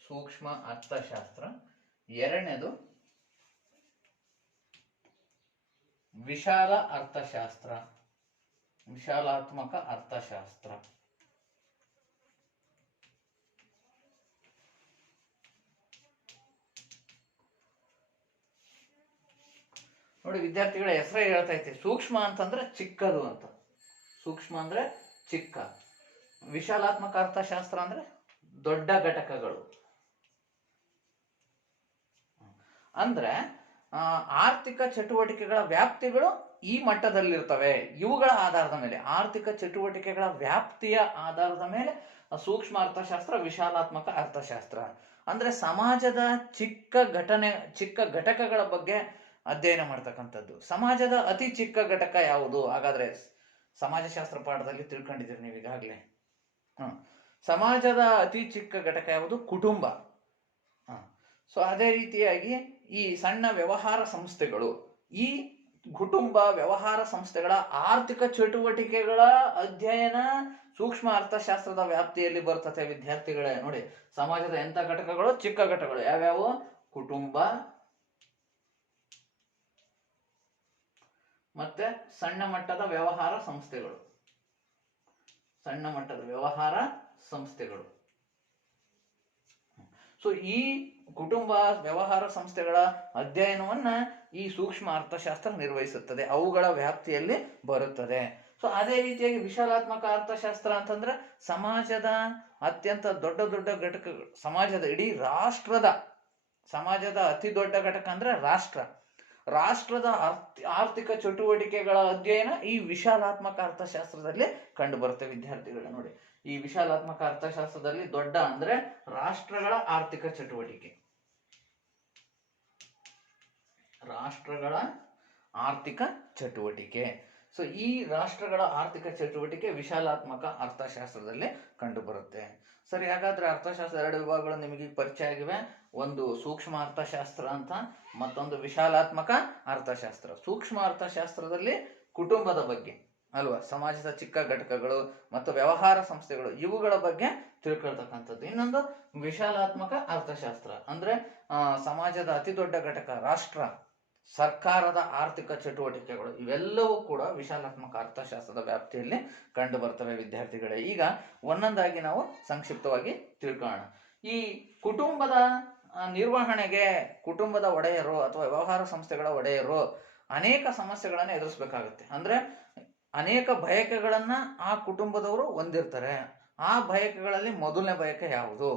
ಸೂಕ್ಷ್ಮ ಅರ್ಥಶಾಸ್ತ್ರ. ಎರಡನೇದು ವಿಶಾಲ ಅರ್ಥಶಾಸ್ತ್ರ, ವಿಶಾಲಾತ್ಮಕ ಅರ್ಥಶಾಸ್ತ್ರ. ನೋಡಿ ವಿದ್ಯಾರ್ಥಿಗಳ ಹೆಸರೇ ಹೇಳ್ತೈತಿ, ಸೂಕ್ಷ್ಮ ಅಂತಂದ್ರೆ ಚಿಕ್ಕದು ಅಂತ. ಸೂಕ್ಷ್ಮ ಅಂದ್ರೆ ಚಿಕ್ಕ. ವಿಶಾಲಾತ್ಮಕ ಅರ್ಥಶಾಸ್ತ್ರ ಅಂದ್ರೆ ದೊಡ್ಡ ಘಟಕಗಳು. ಅಂದ್ರೆ ಆರ್ಥಿಕ ಚಟುವಟಿಕೆಗಳ ವ್ಯಾಪ್ತಿಗಳು ಈ ಮಟ್ಟದಲ್ಲಿರ್ತವೆ. ಇವುಗಳ ಆಧಾರದ ಮೇಲೆ, ಆರ್ಥಿಕ ಚಟುವಟಿಕೆಗಳ ವ್ಯಾಪ್ತಿಯ ಆಧಾರದ ಮೇಲೆ ಸೂಕ್ಷ್ಮ ಅರ್ಥಶಾಸ್ತ್ರ, ವಿಶಾಲಾತ್ಮಕ ಅರ್ಥಶಾಸ್ತ್ರ. ಅಂದ್ರೆ ಸಮಾಜದ ಚಿಕ್ಕ ಘಟಕಗಳ ಬಗ್ಗೆ ಅಧ್ಯಯನ ಮಾಡ್ತಕ್ಕಂಥದ್ದು. ಸಮಾಜದ ಅತಿ ಚಿಕ್ಕ ಘಟಕ ಯಾವುದು? ಹಾಗಾದ್ರೆ ಸಮಾಜಶಾಸ್ತ್ರ ಪಾಠದಲ್ಲಿ ತಿಳ್ಕೊಂಡಿದ್ದೀರಿ ನೀವು ಈಗಾಗಲೇ. ಸಮಾಜದ ಅತಿ ಚಿಕ್ಕ ಘಟಕ ಯಾವುದು? ಕುಟುಂಬ. ಸೊ ಅದೇ ರೀತಿಯಾಗಿ ಈ ಸಣ್ಣ ವ್ಯವಹಾರ ಸಂಸ್ಥೆಗಳು, ಈ ಕುಟುಂಬ ವ್ಯವಹಾರ ಸಂಸ್ಥೆಗಳ ಆರ್ಥಿಕ ಚಟುವಟಿಕೆಗಳ ಅಧ್ಯಯನ ಸೂಕ್ಷ್ಮ ಅರ್ಥಶಾಸ್ತ್ರದ ವ್ಯಾಪ್ತಿಯಲ್ಲಿ ಬರ್ತದೆ ವಿದ್ಯಾರ್ಥಿಗಳೇ. ನೋಡಿ, ಸಮಾಜದ ಎಂತ ಘಟಕಗಳು? ಚಿಕ್ಕ ಘಟಕಗಳು. ಯಾವ್ಯಾವು? ಕುಟುಂಬ ಮತ್ತೆ ಸಣ್ಣ ಮಟ್ಟದ ವ್ಯವಹಾರ ಸಂಸ್ಥೆಗಳು. ಸಣ್ಣ ಮಟ್ಟದ ವ್ಯವಹಾರ ಸಂಸ್ಥೆಗಳು. ಸೊ ಈ ಕುಟುಂಬ ವ್ಯವಹಾರ ಸಂಸ್ಥೆಗಳ ಅಧ್ಯಯನವನ್ನ ಈ ಸೂಕ್ಷ್ಮ ಅರ್ಥಶಾಸ್ತ್ರ ನಿರ್ವಹಿಸುತ್ತದೆ, ಅವುಗಳ ವ್ಯಾಪ್ತಿಯಲ್ಲಿ ಬರುತ್ತದೆ. ಸೊ ಅದೇ ರೀತಿಯಾಗಿ ವಿಶಾಲಾತ್ಮಕ ಅರ್ಥಶಾಸ್ತ್ರ ಅಂತಂದ್ರೆ ಸಮಾಜದ ಅತ್ಯಂತ ದೊಡ್ಡ ದೊಡ್ಡ ಘಟಕಗಳು, ಸಮಾಜದ ಇಡೀ ರಾಷ್ಟ್ರದ, ಸಮಾಜದ ಅತಿ ದೊಡ್ಡ ಘಟಕ ಅಂದ್ರೆ ರಾಷ್ಟ್ರದ ಆರ್ಥಿಕ ಚಟುವಟಿಕೆಗಳ ಅಧ್ಯಯನ ಈ ವಿಶಾಲಾತ್ಮಕ ಅರ್ಥಶಾಸ್ತ್ರದಲ್ಲಿ ಕಂಡು ಬರುತ್ತೆ ವಿದ್ಯಾರ್ಥಿಗಳ. ನೋಡಿ, ಈ ವಿಶಾಲಾತ್ಮಕ ಅರ್ಥಶಾಸ್ತ್ರದಲ್ಲಿ ದೊಡ್ಡ ಅಂದ್ರೆ ರಾಷ್ಟ್ರಗಳ ಆರ್ಥಿಕ ಚಟುವಟಿಕೆ, ರಾಷ್ಟ್ರಗಳ ಆರ್ಥಿಕ ಚಟುವಟಿಕೆ. ಸೊ ಈ ರಾಷ್ಟ್ರಗಳ ಆರ್ಥಿಕ ಚಟುವಟಿಕೆ ವಿಶಾಲಾತ್ಮಕ ಅರ್ಥಶಾಸ್ತ್ರದಲ್ಲಿ ಕಂಡು ಬರುತ್ತೆ. ಸರಿ, ಹಾಗಾದ್ರೆ ಅರ್ಥಶಾಸ್ತ್ರ 2 ವಿಭಾಗಗಳು ನಿಮಗೆ ಪರಿಚಯ ಆಗಿವೆ. ಒಂದು ಸೂಕ್ಷ್ಮ ಅರ್ಥಶಾಸ್ತ್ರ ಅಂತ, ಮತ್ತೊಂದು ವಿಶಾಲಾತ್ಮಕ ಅರ್ಥಶಾಸ್ತ್ರ. ಸೂಕ್ಷ್ಮ ಅರ್ಥಶಾಸ್ತ್ರದಲ್ಲಿ ಕುಟುಂಬದ ಬಗ್ಗೆ ಅಲ್ವಾ, ಸಮಾಜದ ಚಿಕ್ಕ ಘಟಕಗಳು ಮತ್ತು ವ್ಯವಹಾರ ಸಂಸ್ಥೆಗಳು ಇವುಗಳ ಬಗ್ಗೆ ತಿಳ್ಕೊಳ್ತಕ್ಕಂಥದ್ದು. ಇನ್ನೊಂದು ವಿಶಾಲಾತ್ಮಕ ಅರ್ಥಶಾಸ್ತ್ರ ಅಂದ್ರೆ ಸಮಾಜದ ಅತಿ ದೊಡ್ಡ ಘಟಕ ರಾಷ್ಟ್ರ, ಸರ್ಕಾರದ ಆರ್ಥಿಕ ಚಟುವಟಿಕೆಗಳು ಇವೆಲ್ಲವೂ ಕೂಡ ವಿಶಾಲಾತ್ಮಕ ಅರ್ಥಶಾಸ್ತ್ರದ ವ್ಯಾಪ್ತಿಯಲ್ಲಿ ಕಂಡು ಬರ್ತವೆ ವಿದ್ಯಾರ್ಥಿಗಳೇ. ಈಗ ಒಂದೊಂದಾಗಿ ನಾವು ಸಂಕ್ಷಿಪ್ತವಾಗಿ ತಿಳ್ಕೊಳ್ಳೋಣ. ಈ ಕುಟುಂಬದ ನಿರ್ವಹಣೆಗೆ ಕುಟುಂಬದ ಒಡೆಯರು ಅಥವಾ ವ್ಯವಹಾರ ಸಂಸ್ಥೆಗಳ ಒಡೆಯರು ಅನೇಕ ಸಮಸ್ಯೆಗಳನ್ನ ಎದುರಿಸಬೇಕಾಗುತ್ತೆ. ಅಂದ್ರೆ ಅನೇಕ ಬಯಕೆಗಳನ್ನ ಆ ಕುಟುಂಬದವರು ಹೊಂದಿರ್ತಾರೆ. ಆ ಬಯಕೆಗಳಲ್ಲಿ ಮೊದಲನೇ ಬಯಕೆ ಯಾವುದು?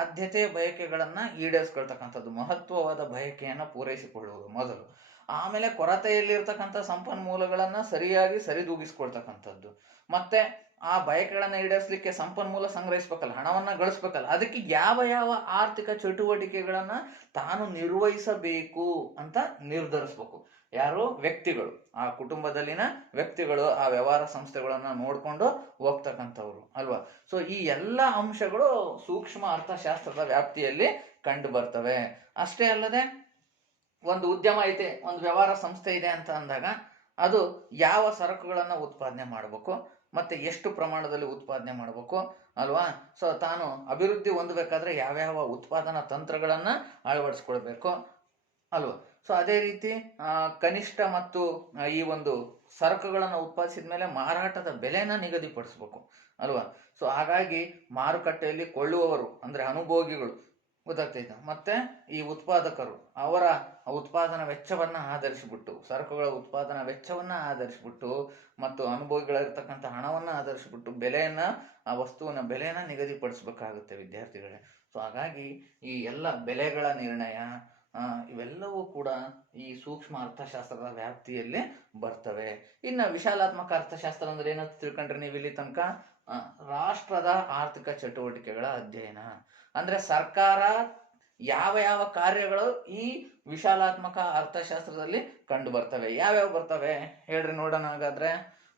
ಆದ್ಯತೆಯ ಬಯಕೆಗಳನ್ನ ಈಡೇರಿಸ್ಕೊಳ್ತಕ್ಕಂಥದ್ದು, ಮಹತ್ವವಾದ ಬಯಕೆಯನ್ನ ಪೂರೈಸಿಕೊಳ್ಳುವುದು ಮೊದಲು. ಆಮೇಲೆ ಕೊರತೆಯಲ್ಲಿರ್ತಕ್ಕಂಥ ಸಂಪನ್ಮೂಲಗಳನ್ನ ಸರಿಯಾಗಿ ಸರಿದೂಗಿಸ್ಕೊಳ್ತಕ್ಕಂಥದ್ದು. ಮತ್ತೆ ಆ ಬಯಕೆಗಳನ್ನ ಈಡೇರಿಸಲಿಕ್ಕೆ ಸಂಪನ್ಮೂಲ ಸಂಗ್ರಹಿಸ್ಬೇಕಲ್ಲ, ಹಣವನ್ನ ಗಳಿಸ್ಬೇಕಲ್ಲ, ಅದಕ್ಕೆ ಯಾವ ಯಾವ ಆರ್ಥಿಕ ಚಟುವಟಿಕೆಗಳನ್ನ ತಾನು ನಿರ್ವಹಿಸಬೇಕು ಅಂತ ನಿರ್ಧರಿಸ್ಬೇಕು. ಯಾರು? ವ್ಯಕ್ತಿಗಳು, ಆ ಕುಟುಂಬದಲ್ಲಿನ ವ್ಯಕ್ತಿಗಳು ಆ ವ್ಯವಹಾರ ಸಂಸ್ಥೆಗಳನ್ನ ನೋಡ್ಕೊಂಡು ಹೋಗ್ತಕ್ಕಂಥವ್ರು ಅಲ್ವಾ. ಸೊ ಈ ಎಲ್ಲ ಅಂಶಗಳು ಸೂಕ್ಷ್ಮ ಅರ್ಥಶಾಸ್ತ್ರದ ವ್ಯಾಪ್ತಿಯಲ್ಲಿ ಕಂಡು ಬರ್ತವೆ. ಅಷ್ಟೇ ಅಲ್ಲದೆ ಒಂದು ಉದ್ಯಮ ಐತೆ, ಒಂದು ವ್ಯವಹಾರ ಸಂಸ್ಥೆ ಇದೆ ಅಂತ ಅಂದಾಗ ಅದು ಯಾವ ಸರಕುಗಳನ್ನ ಉತ್ಪಾದನೆ ಮಾಡಬೇಕು, ಮತ್ತೆ ಎಷ್ಟು ಪ್ರಮಾಣದಲ್ಲಿ ಉತ್ಪಾದನೆ ಮಾಡಬೇಕು ಅಲ್ವಾ. ಸೊ ತಾನು ಅಭಿವೃದ್ಧಿ ಹೊಂದಬೇಕಾದ್ರೆ ಯಾವ್ಯಾವ ಉತ್ಪಾದನಾ ತಂತ್ರಗಳನ್ನ ಅಳವಡಿಸ್ಕೊಳ್ಬೇಕು ಅಲ್ವಾ. ಸೊ ಅದೇ ರೀತಿ ಕನಿಷ್ಠ ಮತ್ತು ಈ ಒಂದು ಸರಕುಗಳನ್ನು ಉತ್ಪಾದಿಸಿದ ಮೇಲೆ ಮಾರಾಟದ ಬೆಲೆನ ನಿಗದಿಪಡಿಸ್ಬೇಕು ಅಲ್ವಾ. ಸೊ ಹಾಗಾಗಿ ಮಾರುಕಟ್ಟೆಯಲ್ಲಿ ಕೊಳ್ಳುವವರು ಅಂದ್ರೆ ಅನುಭೋಗಿಗಳು ಗೊತ್ತಾಗ್ತೈತೆ, ಮತ್ತೆ ಈ ಉತ್ಪಾದಕರು ಅವರ ಉತ್ಪಾದನಾ ವೆಚ್ಚವನ್ನ ಆಧರಿಸಿಬಿಟ್ಟು, ಸರಕುಗಳ ಉತ್ಪಾದನಾ ವೆಚ್ಚವನ್ನ ಆಧರಿಸಿಬಿಟ್ಟು ಮತ್ತು ಅನುಭೋಗಿಗಳಿರ್ತಕ್ಕಂಥ ಹಣವನ್ನ ಆಧರಿಸಿಬಿಟ್ಟು ಬೆಲೆಯನ್ನ, ಆ ವಸ್ತುವಿನ ಬೆಲೆಯನ್ನ ನಿಗದಿಪಡಿಸ್ಬೇಕಾಗುತ್ತೆ ವಿದ್ಯಾರ್ಥಿಗಳೇ. ಸೊ ಹಾಗಾಗಿ ಈ ಎಲ್ಲ ಬೆಲೆಗಳ ನಿರ್ಣಯ ಇವೆಲ್ಲವೂ ಕೂಡ ಈ ಸೂಕ್ಷ್ಮ ಅರ್ಥಶಾಸ್ತ್ರದ ವ್ಯಾಪ್ತಿಯಲ್ಲಿ ಬರ್ತವೆ. ಇನ್ನು ವಿಶಾಲಾತ್ಮಕ ಅರ್ಥಶಾಸ್ತ್ರ ಅಂದ್ರೆ ಏನಂತ ತಿಳ್ಕೊಂಡ್ರೆ ನೀವು ಇಲ್ಲಿ ತನಕ, ರಾಷ್ಟ್ರದ ಆರ್ಥಿಕ ಚಟುವಟಿಕೆಗಳ ಅಧ್ಯಯನ. ಅಂದ್ರೆ ಸರ್ಕಾರ ಯಾವ ಯಾವ ಕಾರ್ಯಗಳು ಈ ವಿಶಾಲಾತ್ಮಕ ಅರ್ಥಶಾಸ್ತ್ರದಲ್ಲಿ ಕಂಡು ಬರ್ತವೆ. ಯಾವ್ಯಾವ ಬರ್ತವೆ ಹೇಳ್ರಿ ನೋಡೋಣ. ಹಾಗಾದ್ರೆ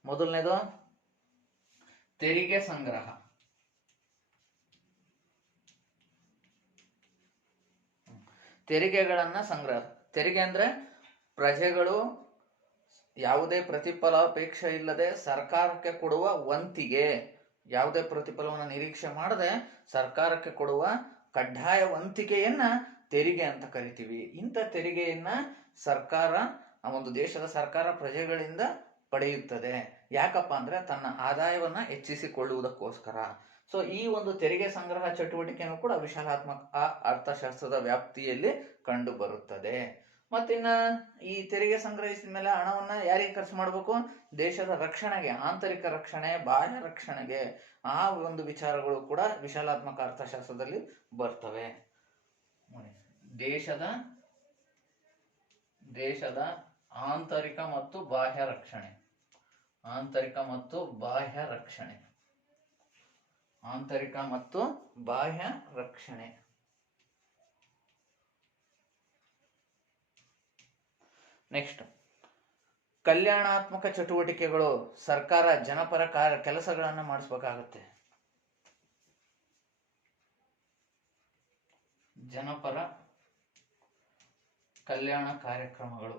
ಮೊದಲನೇದು ತೆರಿಗೆ ಸಂಗ್ರಹ. ತೆರಿಗೆಗಳನ್ನ ಸಂಗ್ರಹ. ತೆರಿಗೆ ಅಂದ್ರೆ ಪ್ರಜೆಗಳು ಯಾವುದೇ ಪ್ರತಿಫಲಾಪೇಕ್ಷೆ ಇಲ್ಲದೆ ಸರ್ಕಾರಕ್ಕೆ ಕೊಡುವ ವಂತಿಗೆ, ಯಾವುದೇ ಪ್ರತಿಫಲವನ್ನು ನಿರೀಕ್ಷೆ ಮಾಡದೆ ಸರ್ಕಾರಕ್ಕೆ ಕೊಡುವ ಕಡ್ಡಾಯ ವಂತಿಗೆಯನ್ನ ತೆರಿಗೆ ಅಂತ ಕರಿತೀವಿ. ಇಂಥ ತೆರಿಗೆಯನ್ನ ಸರ್ಕಾರ, ಒಂದು ದೇಶದ ಸರ್ಕಾರ ಪ್ರಜೆಗಳಿಂದ ಪಡೆಯುತ್ತದೆ. ಯಾಕಪ್ಪ ಅಂದ್ರೆ ತನ್ನ ಆದಾಯವನ್ನ ಹೆಚ್ಚಿಸಿಕೊಳ್ಳುವುದಕ್ಕೋಸ್ಕರ. ಸೊ ಈ ಒಂದು ತೆರಿಗೆ ಸಂಗ್ರಹ ಚಟುವಟಿಕೆನೂ ಕೂಡ ವಿಶಾಲಾತ್ಮಕ ಅರ್ಥಶಾಸ್ತ್ರದ ವ್ಯಾಪ್ತಿಯಲ್ಲಿ ಕಂಡು ಬರುತ್ತದೆ. ಮತ್ತಿನ್ನ ಈ ತೆರಿಗೆ ಸಂಗ್ರಹಿಸಿದ ಮೇಲೆ ಹಣವನ್ನ ಯಾರಿಗೆ ಖರ್ಚು ಮಾಡಬೇಕು? ದೇಶದ ರಕ್ಷಣೆಗೆ, ಆಂತರಿಕ ರಕ್ಷಣೆ, ಬಾಹ್ಯ ರಕ್ಷಣೆಗೆ. ಆ ಒಂದು ವಿಚಾರಗಳು ಕೂಡ ವಿಶಾಲಾತ್ಮಕ ಅರ್ಥಶಾಸ್ತ್ರದಲ್ಲಿ ಬರ್ತವೆ. ದೇಶದ ಆಂತರಿಕ ಮತ್ತು ಬಾಹ್ಯ ರಕ್ಷಣೆ, ಆಂತರಿಕ ಮತ್ತು ಬಾಹ್ಯ ರಕ್ಷಣೆ, ಆಂತರಿಕ ಮತ್ತು ಬಾಹ್ಯ ರಕ್ಷಣೆ. ನೆಕ್ಸ್ಟ್ ಕಲ್ಯಾಣಾತ್ಮಕ ಚಟುವಟಿಕೆಗಳು. ಸರ್ಕಾರ ಜನಪರ ಕೆಲಸಗಳನ್ನ ಮಾಡಿಸ್ಬೇಕಾಗತ್ತೆ. ಜನಪರ ಕಲ್ಯಾಣ ಕಾರ್ಯಕ್ರಮಗಳು.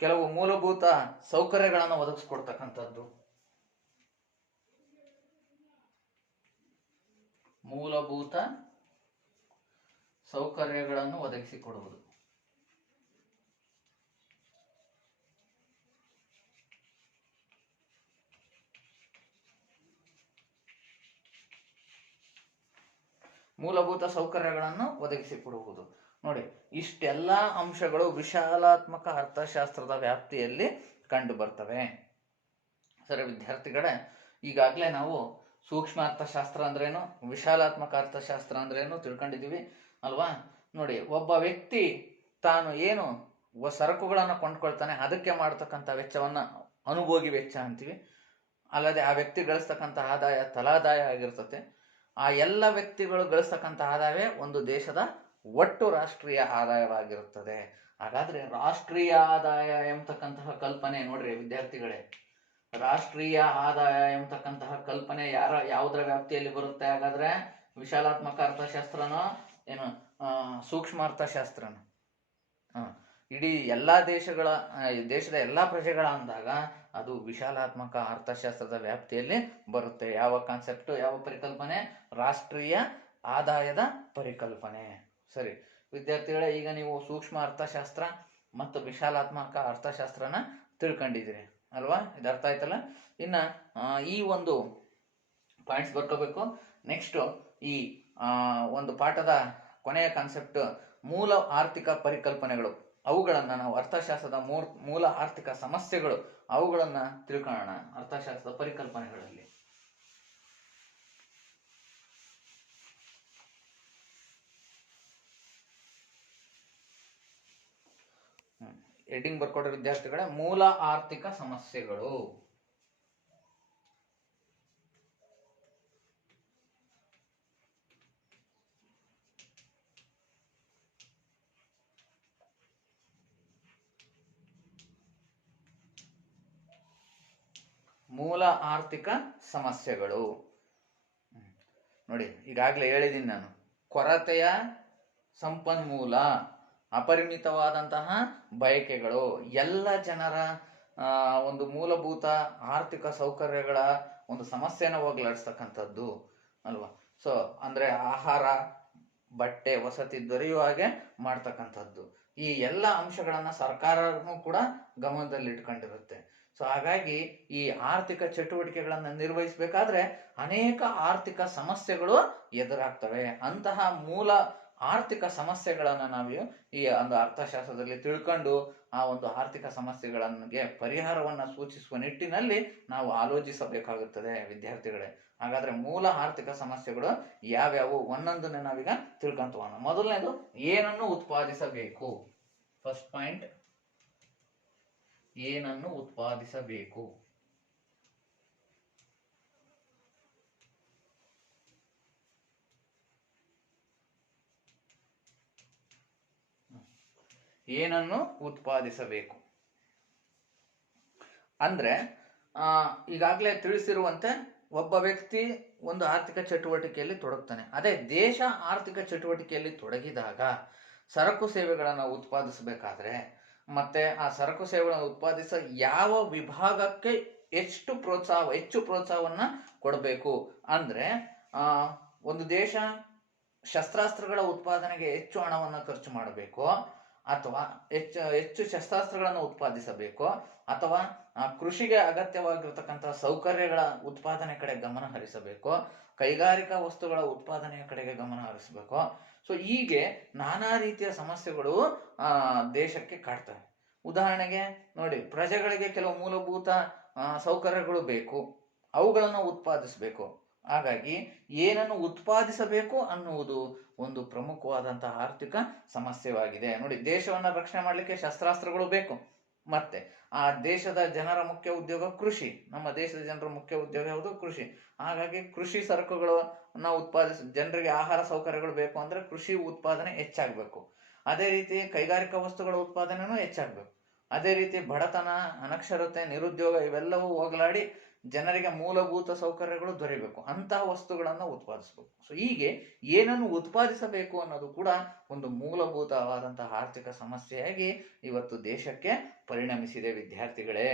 ಕೆಲವು ಮೂಲಭೂತ ಸೌಕರ್ಯಗಳನ್ನು ಒದಗಿಸ್ಕೊಡ್ತಕ್ಕಂಥದ್ದು. ಮೂಲಭೂತ ಸೌಕರ್ಯಗಳನ್ನು ಒದಗಿಸಿಕೊಡುವುದು. ಮೂಲಭೂತ ಸೌಕರ್ಯಗಳನ್ನು ಒದಗಿಸಿಕೊಡುವುದು. ನೋಡಿ, ಇಷ್ಟೆಲ್ಲ ಅಂಶಗಳು ವಿಶಾಲಾತ್ಮಕ ಅರ್ಥಶಾಸ್ತ್ರದ ವ್ಯಾಪ್ತಿಯಲ್ಲಿ ಕಂಡು ಬರ್ತವೆ. ಸರಿ ವಿದ್ಯಾರ್ಥಿಗಳೇ, ಈಗಾಗಲೇ ನಾವು ಸೂಕ್ಷ್ಮ ಅರ್ಥಶಾಸ್ತ್ರ ಅಂದ್ರೇನು, ವಿಶಾಲಾತ್ಮಕ ಅರ್ಥಶಾಸ್ತ್ರ ಅಂದ್ರೇನು ತಿಳ್ಕೊಂಡಿದೀವಿ ಅಲ್ವಾ. ನೋಡಿ, ಒಬ್ಬ ವ್ಯಕ್ತಿ ತಾನು ಏನು ಸರಕುಗಳನ್ನ ಕೊಂಡ್ಕೊಳ್ತಾನೆ ಅದಕ್ಕೆ ಮಾಡತಕ್ಕಂಥ ವೆಚ್ಚವನ್ನ ಅನುಭೋಗಿ ವೆಚ್ಚ ಅಂತೀವಿ. ಅಲ್ಲದೆ ಆ ವ್ಯಕ್ತಿ ಗಳಿಸ್ತಕ್ಕಂಥ ಆದಾಯ ತಲಾದಾಯ ಆಗಿರ್ತತೆ. ಆ ಎಲ್ಲ ವ್ಯಕ್ತಿಗಳು ಗಳಿಸ್ತಕ್ಕಂಥ ಆದಾಯವೇ ಒಂದು ದೇಶದ ಒಟ್ಟು ರಾಷ್ಟ್ರೀಯ ಆದಾಯವಾಗಿರುತ್ತದೆ. ಹಾಗಾದ್ರೆ ರಾಷ್ಟ್ರೀಯ ಆದಾಯ ಎಂಬತಕ್ಕಂತಹ ಕಲ್ಪನೆ ನೋಡ್ರಿ ವಿದ್ಯಾರ್ಥಿಗಳೇ, ರಾಷ್ಟ್ರೀಯ ಆದಾಯ ಎಂಬತಕ್ಕಂತಹ ಕಲ್ಪನೆ ಯಾವುದರ ವ್ಯಾಪ್ತಿಯಲ್ಲಿ ಬರುತ್ತೆ? ಹಾಗಾದ್ರೆ ವಿಶಾಲಾತ್ಮಕ ಅರ್ಥಶಾಸ್ತ್ರನೋ ಏನು ಸೂಕ್ಷ್ಮ ಅರ್ಥಶಾಸ್ತ್ರನೋ? ಇಡೀ ಎಲ್ಲಾ ದೇಶದ ಎಲ್ಲಾ ಪ್ರಜೆಗಳ ಅಂದಾಗ ಅದು ವಿಶಾಲಾತ್ಮಕ ಅರ್ಥಶಾಸ್ತ್ರದ ವ್ಯಾಪ್ತಿಯಲ್ಲಿ ಬರುತ್ತೆ. ಯಾವ ಕಾನ್ಸೆಪ್ಟ್, ಯಾವ ಪರಿಕಲ್ಪನೆ? ರಾಷ್ಟ್ರೀಯ ಆದಾಯದ ಪರಿಕಲ್ಪನೆ. ಸರಿ ವಿದ್ಯಾರ್ಥಿಗಳೇ, ಈಗ ನೀವು ಸೂಕ್ಷ್ಮ ಅರ್ಥಶಾಸ್ತ್ರ ಮತ್ತು ವಿಶಾಲಾತ್ಮಕ ಅರ್ಥಶಾಸ್ತ್ರನ ತಿಳ್ಕೊಂಡಿದ್ದೀರಿ ಅಲ್ವಾ? ಇದು ಅರ್ಥ ಆಯ್ತಲ್ಲ? ಇನ್ನ ಈ ಒಂದು ಪಾಯಿಂಟ್ಸ್ ಬರ್ಕೋಬೇಕು. ನೆಕ್ಸ್ಟ್ ಈ ಒಂದು ಪಾಠದ ಕೊನೆಯ ಕಾನ್ಸೆಪ್ಟ್ ಮೂಲ ಆರ್ಥಿಕ ಪರಿಕಲ್ಪನೆಗಳು. ಅವುಗಳನ್ನ ನಾವು ಅರ್ಥಶಾಸ್ತ್ರದ ಮೂಲ ಆರ್ಥಿಕ ಸಮಸ್ಯೆಗಳು ಅವುಗಳನ್ನ ತಿಳ್ಕೊಳ್ಳೋಣ ಅರ್ಥಶಾಸ್ತ್ರದ ಪರಿಕಲ್ಪನೆಗಳಲ್ಲಿ. ಹೆಡ್ಡಿಂಗ್ ಬರ್ಕೊಡ್ರಿ ವಿದ್ಯಾರ್ಥಿಗಳೇ, ಮೂಲ ಆರ್ಥಿಕ ಸಮಸ್ಯೆಗಳು. ಮೂಲ ಆರ್ಥಿಕ ಸಮಸ್ಯೆಗಳು ನೋಡಿ, ಈಗಾಗಲೇ ಹೇಳಿದ್ದೀನಿ ನಾನು, ಕೊರತೆಯ ಸಂಪನ್ಮೂಲ, ಅಪರಿಮಿತವಾದಂತಹ ಬಯಕೆಗಳು, ಎಲ್ಲ ಜನರ ಒಂದು ಮೂಲಭೂತ ಆರ್ಥಿಕ ಸೌಕರ್ಯಗಳ ಒಂದು ಸಮಸ್ಯೆನ ಹೋಗ್ಲಾಡಿಸ್ತಕ್ಕಂಥದ್ದು ಅಲ್ವಾ? ಸೊ ಅಂದ್ರೆ ಆಹಾರ, ಬಟ್ಟೆ, ವಸತಿ ದೊರೆಯುವ ಹಾಗೆ ಮಾಡ್ತಕ್ಕಂಥದ್ದು. ಈ ಎಲ್ಲ ಅಂಶಗಳನ್ನ ಸರ್ಕಾರನೂ ಕೂಡ ಗಮನದಲ್ಲಿ ಇಟ್ಕೊಂಡಿರುತ್ತೆ. ಸೊ ಹಾಗಾಗಿ ಈ ಆರ್ಥಿಕ ಚಟುವಟಿಕೆಗಳನ್ನ ನಿರ್ವಹಿಸಬೇಕಾದ್ರೆ ಅನೇಕ ಆರ್ಥಿಕ ಸಮಸ್ಯೆಗಳು ಎದುರಾಗ್ತವೆ. ಅಂತಹ ಮೂಲ ಆರ್ಥಿಕ ಸಮಸ್ಯೆಗಳನ್ನ ನಾವು ಈ ಒಂದು ಅರ್ಥಶಾಸ್ತ್ರದಲ್ಲಿ ತಿಳ್ಕೊಂಡು ಆ ಒಂದು ಆರ್ಥಿಕ ಸಮಸ್ಯೆಗಳಿಗೆ ಪರಿಹಾರವನ್ನ ಸೂಚಿಸುವ ನಿಟ್ಟಿನಲ್ಲಿ ನಾವು ಆಲೋಚಿಸಬೇಕಾಗುತ್ತದೆ ವಿದ್ಯಾರ್ಥಿಗಳೇ. ಹಾಗಾದ್ರೆ ಮೂಲ ಆರ್ಥಿಕ ಸಮಸ್ಯೆಗಳು ಯಾವ್ಯಾವು ಒಂದೊಂದನ್ನೇ ನಾವೀಗ ತಿಳ್ಕೊಂತ. ಮೊದಲನೇದು, ಏನನ್ನು ಉತ್ಪಾದಿಸಬೇಕು? ಫಸ್ಟ್ ಪಾಯಿಂಟ್, ಏನನ್ನು ಉತ್ಪಾದಿಸಬೇಕು? ಏನನ್ನು ಉತ್ಪಾದಿಸಬೇಕು ಅಂದ್ರೆ ಈಗಾಗಲೇ ತಿಳಿಸಿರುವಂತೆ ಒಬ್ಬ ವ್ಯಕ್ತಿ ಒಂದು ಆರ್ಥಿಕ ಚಟುವಟಿಕೆಯಲ್ಲಿ ತೊಡಗ್ತಾನೆ. ಅದೇ ದೇಶ ಆರ್ಥಿಕ ಚಟುವಟಿಕೆಯಲ್ಲಿ ತೊಡಗಿದಾಗ ಸರಕು ಸೇವೆಗಳನ್ನು ಉತ್ಪಾದಿಸಬೇಕಾದ್ರೆ ಮತ್ತೆ ಆ ಸರಕು ಸೇವೆಗಳನ್ನು ಉತ್ಪಾದಿಸ ಯಾವ ವಿಭಾಗಕ್ಕೆ ಹೆಚ್ಚು ಪ್ರೋತ್ಸಾಹವನ್ನ ಕೊಡಬೇಕು ಅಂದ್ರೆ ಒಂದು ದೇಶ ಶಸ್ತ್ರಾಸ್ತ್ರಗಳ ಉತ್ಪಾದನೆಗೆ ಹೆಚ್ಚು ಹಣವನ್ನು ಖರ್ಚು ಮಾಡಬೇಕು, ಅಥವಾ ಹೆಚ್ಚು ಶಸ್ತ್ರಾಸ್ತ್ರಗಳನ್ನು ಉತ್ಪಾದಿಸಬೇಕು, ಅಥವಾ ಕೃಷಿಗೆ ಅಗತ್ಯವಾಗಿರ್ತಕ್ಕಂತಹ ಸೌಕರ್ಯಗಳ ಉತ್ಪಾದನೆ ಕಡೆ ಗಮನ ಹರಿಸಬೇಕು, ಕೈಗಾರಿಕಾ ವಸ್ತುಗಳ ಉತ್ಪಾದನೆಯ ಕಡೆಗೆ ಗಮನ ಹರಿಸಬೇಕು. ಸೊ ಹೀಗೆ ನಾನಾ ರೀತಿಯ ಸಮಸ್ಯೆಗಳು ದೇಶಕ್ಕೆ ಕಾಡ್ತವೆ. ಉದಾಹರಣೆಗೆ ನೋಡಿ, ಪ್ರಜೆಗಳಿಗೆ ಕೆಲವು ಮೂಲಭೂತ ಸೌಕರ್ಯಗಳು ಬೇಕು, ಅವುಗಳನ್ನು ಉತ್ಪಾದಿಸಬೇಕು. ಹಾಗಾಗಿ ಏನನ್ನು ಉತ್ಪಾದಿಸಬೇಕು ಅನ್ನುವುದು ಒಂದು ಪ್ರಮುಖವಾದಂತಹ ಆರ್ಥಿಕ ಸಮಸ್ಯೆಯಾಗಿದೆ. ನೋಡಿ, ದೇಶವನ್ನ ರಕ್ಷಣೆ ಮಾಡ್ಲಿಕ್ಕೆ ಶಸ್ತ್ರಾಸ್ತ್ರಗಳು ಬೇಕು, ಮತ್ತೆ ಆ ದೇಶದ ಜನರ ಮುಖ್ಯ ಉದ್ಯೋಗ ಕೃಷಿ. ನಮ್ಮ ದೇಶದ ಜನರ ಮುಖ್ಯ ಉದ್ಯೋಗ ಯಾವುದು? ಕೃಷಿ. ಹಾಗಾಗಿ ಕೃಷಿ ಸರಕುಗಳು ನಾವು ಜನರಿಗೆ ಆಹಾರ ಸೌಕರ್ಯಗಳು ಬೇಕು ಅಂದ್ರೆ ಕೃಷಿ ಉತ್ಪಾದನೆ ಹೆಚ್ಚಾಗಬೇಕು. ಅದೇ ರೀತಿ ಕೈಗಾರಿಕಾ ವಸ್ತುಗಳ ಉತ್ಪಾದನೆನೂ ಹೆಚ್ಚಾಗಬೇಕು. ಅದೇ ರೀತಿ ಬಡತನ, ಅನಕ್ಷರತೆ, ನಿರುದ್ಯೋಗ ಇವೆಲ್ಲವೂ ಹೋಗಲಾಡಿ ಜನರಿಗೆ ಮೂಲಭೂತ ಸೌಕರ್ಯಗಳು ದೊರೆಯಬೇಕು. ಅಂತಹ ವಸ್ತುಗಳನ್ನ ಉತ್ಪಾದಿಸಬೇಕು. ಸೊ ಹೀಗೆ ಏನನ್ನು ಉತ್ಪಾದಿಸಬೇಕು ಅನ್ನೋದು ಕೂಡ ಒಂದು ಮೂಲಭೂತವಾದಂತಹ ಆರ್ಥಿಕ ಸಮಸ್ಯೆಯಾಗಿ ಇವತ್ತು ದೇಶಕ್ಕೆ ಪರಿಣಮಿಸಿದೆ ವಿದ್ಯಾರ್ಥಿಗಳೇ.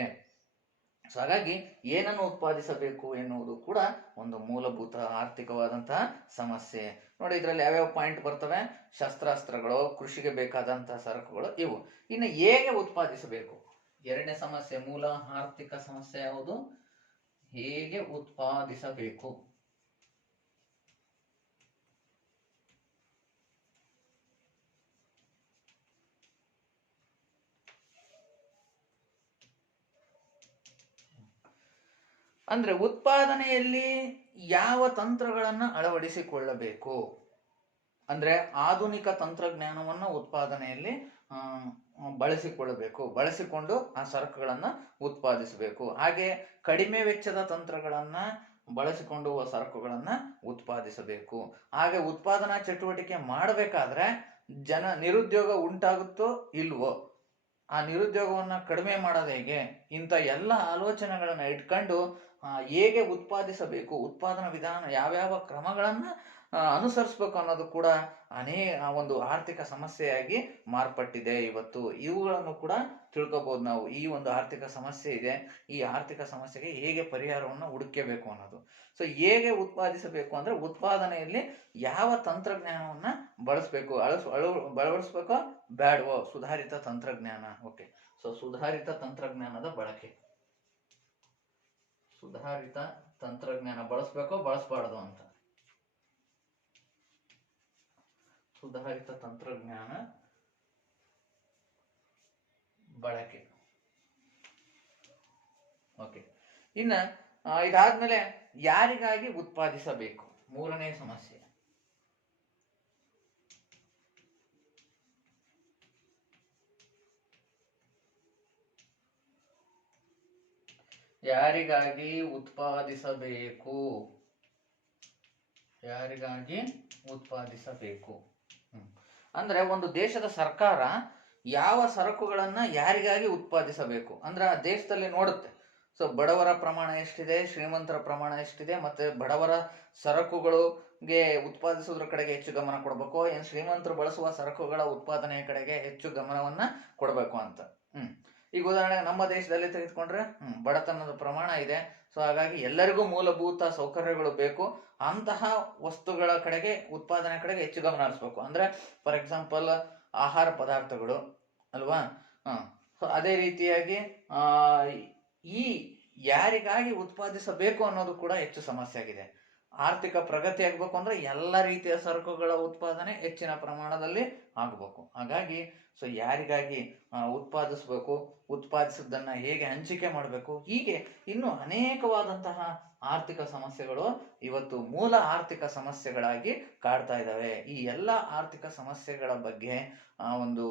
ಸೊ ಹಾಗಾಗಿ ಏನನ್ನು ಉತ್ಪಾದಿಸಬೇಕು ಎನ್ನುವುದು ಕೂಡ ಒಂದು ಮೂಲಭೂತ ಆರ್ಥಿಕವಾದಂತಹ ಸಮಸ್ಯೆ. ನೋಡಿ, ಇದರಲ್ಲಿ ಯಾವ್ಯಾವ ಪಾಯಿಂಟ್ ಬರ್ತವೆ? ಶಸ್ತ್ರಾಸ್ತ್ರಗಳು, ಕೃಷಿಗೆ ಬೇಕಾದಂತಹ ಸರಕುಗಳು, ಇವು. ಇನ್ನು ಹೇಗೆ ಉತ್ಪಾದಿಸಬೇಕು? ಎರಡನೇ ಸಮಸ್ಯೆ, ಮೂಲ ಆರ್ಥಿಕ ಸಮಸ್ಯೆ ಯಾವುದು? ಹೇಗೆ ಉತ್ಪಾದಿಸಬೇಕು? ಅಂದ್ರೆ ಉತ್ಪಾದನೆಯಲ್ಲಿ ಯಾವ ತಂತ್ರಗಳನ್ನ ಅಳವಡಿಸಿಕೊಳ್ಳಬೇಕು ಅಂದ್ರೆ ಆಧುನಿಕ ತಂತ್ರಜ್ಞಾನವನ್ನ ಉತ್ಪಾದನೆಯಲ್ಲಿ ಬಳಸಿಕೊಂಡು ಆ ಸರಕುಗಳನ್ನ ಉತ್ಪಾದಿಸಬೇಕು. ಹಾಗೆ ಕಡಿಮೆ ವೆಚ್ಚದ ತಂತ್ರಗಳನ್ನ ಬಳಸಿಕೊಂಡು ಸರಕುಗಳನ್ನ ಉತ್ಪಾದಿಸಬೇಕು. ಹಾಗೆ ಉತ್ಪಾದನಾ ಚಟುವಟಿಕೆ ಮಾಡಬೇಕಾದ್ರೆ ನಿರುದ್ಯೋಗ ಉಂಟಾಗುತ್ತೋ ಇಲ್ವೋ, ಆ ನಿರುದ್ಯೋಗವನ್ನ ಕಡಿಮೆ ಮಾಡೋದು ಹೇಗೆ, ಇಂಥ ಎಲ್ಲ ಆಲೋಚನೆಗಳನ್ನ ಇಟ್ಕೊಂಡು ಹೇಗೆ ಉತ್ಪಾದಿಸಬೇಕು, ಉತ್ಪಾದನಾ ವಿಧಾನ ಯಾವ್ಯಾವ ಕ್ರಮಗಳನ್ನ ಅನುಸರಿಸಬೇಕು ಅನ್ನೋದು ಕೂಡ ಒಂದು ಆರ್ಥಿಕ ಸಮಸ್ಯೆಯಾಗಿ ಮಾರ್ಪಟ್ಟಿದೆ ಇವತ್ತು. ಇವುಗಳನ್ನು ಕೂಡ ತಿಳ್ಕೊಬಹುದು ನಾವು. ಈ ಒಂದು ಆರ್ಥಿಕ ಸಮಸ್ಯೆ ಇದೆ, ಈ ಆರ್ಥಿಕ ಸಮಸ್ಯೆಗೆ ಹೇಗೆ ಪರಿಹಾರವನ್ನು ಹುಡುಕಬೇಕು ಅನ್ನೋದು. ಸೊ ಹೇಗೆ ಉತ್ಪಾದಿಸಬೇಕು ಅಂದ್ರೆ ಉತ್ಪಾದನೆಯಲ್ಲಿ ಯಾವ ತಂತ್ರಜ್ಞಾನವನ್ನ ಬಳಸಬೇಕು, ಅಳವಡಿಸ್ಬೇಕೋ ಬೇಡವೋ, ಸುಧಾರಿತ ತಂತ್ರಜ್ಞಾನ. ಓಕೆ, ಸೊ ಸುಧಾರಿತ ತಂತ್ರಜ್ಞಾನದ ಬಳಕೆ, ಸುಧಾರಿತ ತಂತ್ರಜ್ಞಾನ ಬಳಸಬೇಕೋ ಬಳಸಬಾರ್ದು ಅಂತ. ಸುಧಾರಿತ ತಂತ್ರಜ್ಞಾನ ಬಳಕೆ. ಓಕೆ, ಇನ್ನ ಇದಾದ್ಮೇಲೆ ಯಾರಿಗಾಗಿ ಉತ್ಪಾದಿಸಬೇಕು, ಮೂರನೇ ಸಮಸ್ಯೆ. ಯಾರಿಗಾಗಿ ಉತ್ಪಾದಿಸಬೇಕು, ಯಾರಿಗಾಗಿ ಉತ್ಪಾದಿಸಬೇಕು ಅಂದ್ರೆ ಒಂದು ದೇಶದ ಸರ್ಕಾರ ಯಾವ ಸರಕುಗಳನ್ನ ಯಾರಿಗಾಗಿ ಉತ್ಪಾದಿಸಬೇಕು ಅಂದ್ರೆ ಆ ದೇಶದಲ್ಲಿ ನೋಡುತ್ತೆ. ಸೊ ಬಡವರ ಪ್ರಮಾಣ ಎಷ್ಟಿದೆ, ಶ್ರೀಮಂತರ ಪ್ರಮಾಣ ಎಷ್ಟಿದೆ, ಮತ್ತೆ ಬಡವರ ಸರಕುಗಳಿಗೆ ಉತ್ಪಾದಿಸೋದ್ರ ಕಡೆಗೆ ಹೆಚ್ಚು ಗಮನ ಕೊಡಬೇಕು, ಏನು ಶ್ರೀಮಂತರು ಬಳಸುವ ಸರಕುಗಳ ಉತ್ಪಾದನೆಯ ಕಡೆಗೆ ಹೆಚ್ಚು ಗಮನವನ್ನ ಕೊಡಬೇಕು ಅಂತ. ಈಗ ಉದಾಹರಣೆಗೆ ನಮ್ಮ ದೇಶದಲ್ಲಿ ತೆಗೆದುಕೊಂಡ್ರೆ ಬಡತನದ ಪ್ರಮಾಣ ಇದೆ. ಸೊ ಹಾಗಾಗಿ ಎಲ್ಲರಿಗೂ ಮೂಲಭೂತ ಸೌಕರ್ಯಗಳು ಬೇಕು. ಅಂತಹ ವಸ್ತುಗಳ ಕಡೆಗೆ, ಉತ್ಪಾದನೆ ಕಡೆಗೆ ಹೆಚ್ಚು ಗಮನ ಹರಿಸ್ಬೇಕು. ಅಂದ್ರೆ ಫಾರ್ ಎಕ್ಸಾಂಪಲ್ ಆಹಾರ ಪದಾರ್ಥಗಳು ಅಲ್ವಾ. ಸೊ ಅದೇ ರೀತಿಯಾಗಿ ಈ ಯಾರಿಗಾಗಿ ಉತ್ಪಾದಿಸಬೇಕು ಅನ್ನೋದು ಕೂಡ ಹೆಚ್ಚು ಸಮಸ್ಯೆ ಆಗಿದೆ. ಆರ್ಥಿಕ ಪ್ರಗತಿ ಆಗ್ಬೇಕು ಅಂದ್ರೆ ಎಲ್ಲ ರೀತಿಯ ಸರಕುಗಳ ಉತ್ಪಾದನೆ ಹೆಚ್ಚಿನ ಪ್ರಮಾಣದಲ್ಲಿ ಆಗಬೇಕು. ಹಾಗಾಗಿ ಸೊ ಯಾರಿಗಾಗಿ ಉತ್ಪಾದಿಸಬೇಕು, ಉತ್ಪಾದಿಸಿದ್ದನ್ನ ಹೇಗೆ ಹಂಚಿಕೆ ಮಾಡಬೇಕು, ಹೀಗೆ ಇನ್ನು ಅನೇಕವಾದಂತಹ ಆರ್ಥಿಕ ಸಮಸ್ಯೆಗಳು ಇವತ್ತು ಮೂಲ ಆರ್ಥಿಕ ಸಮಸ್ಯೆಗಳಾಗಿ ಕಾಡ್ತಾ ಇದ್ದಾವೆ. ಈ ಎಲ್ಲ ಆರ್ಥಿಕ ಸಮಸ್ಯೆಗಳ ಬಗ್ಗೆ ಒಂದು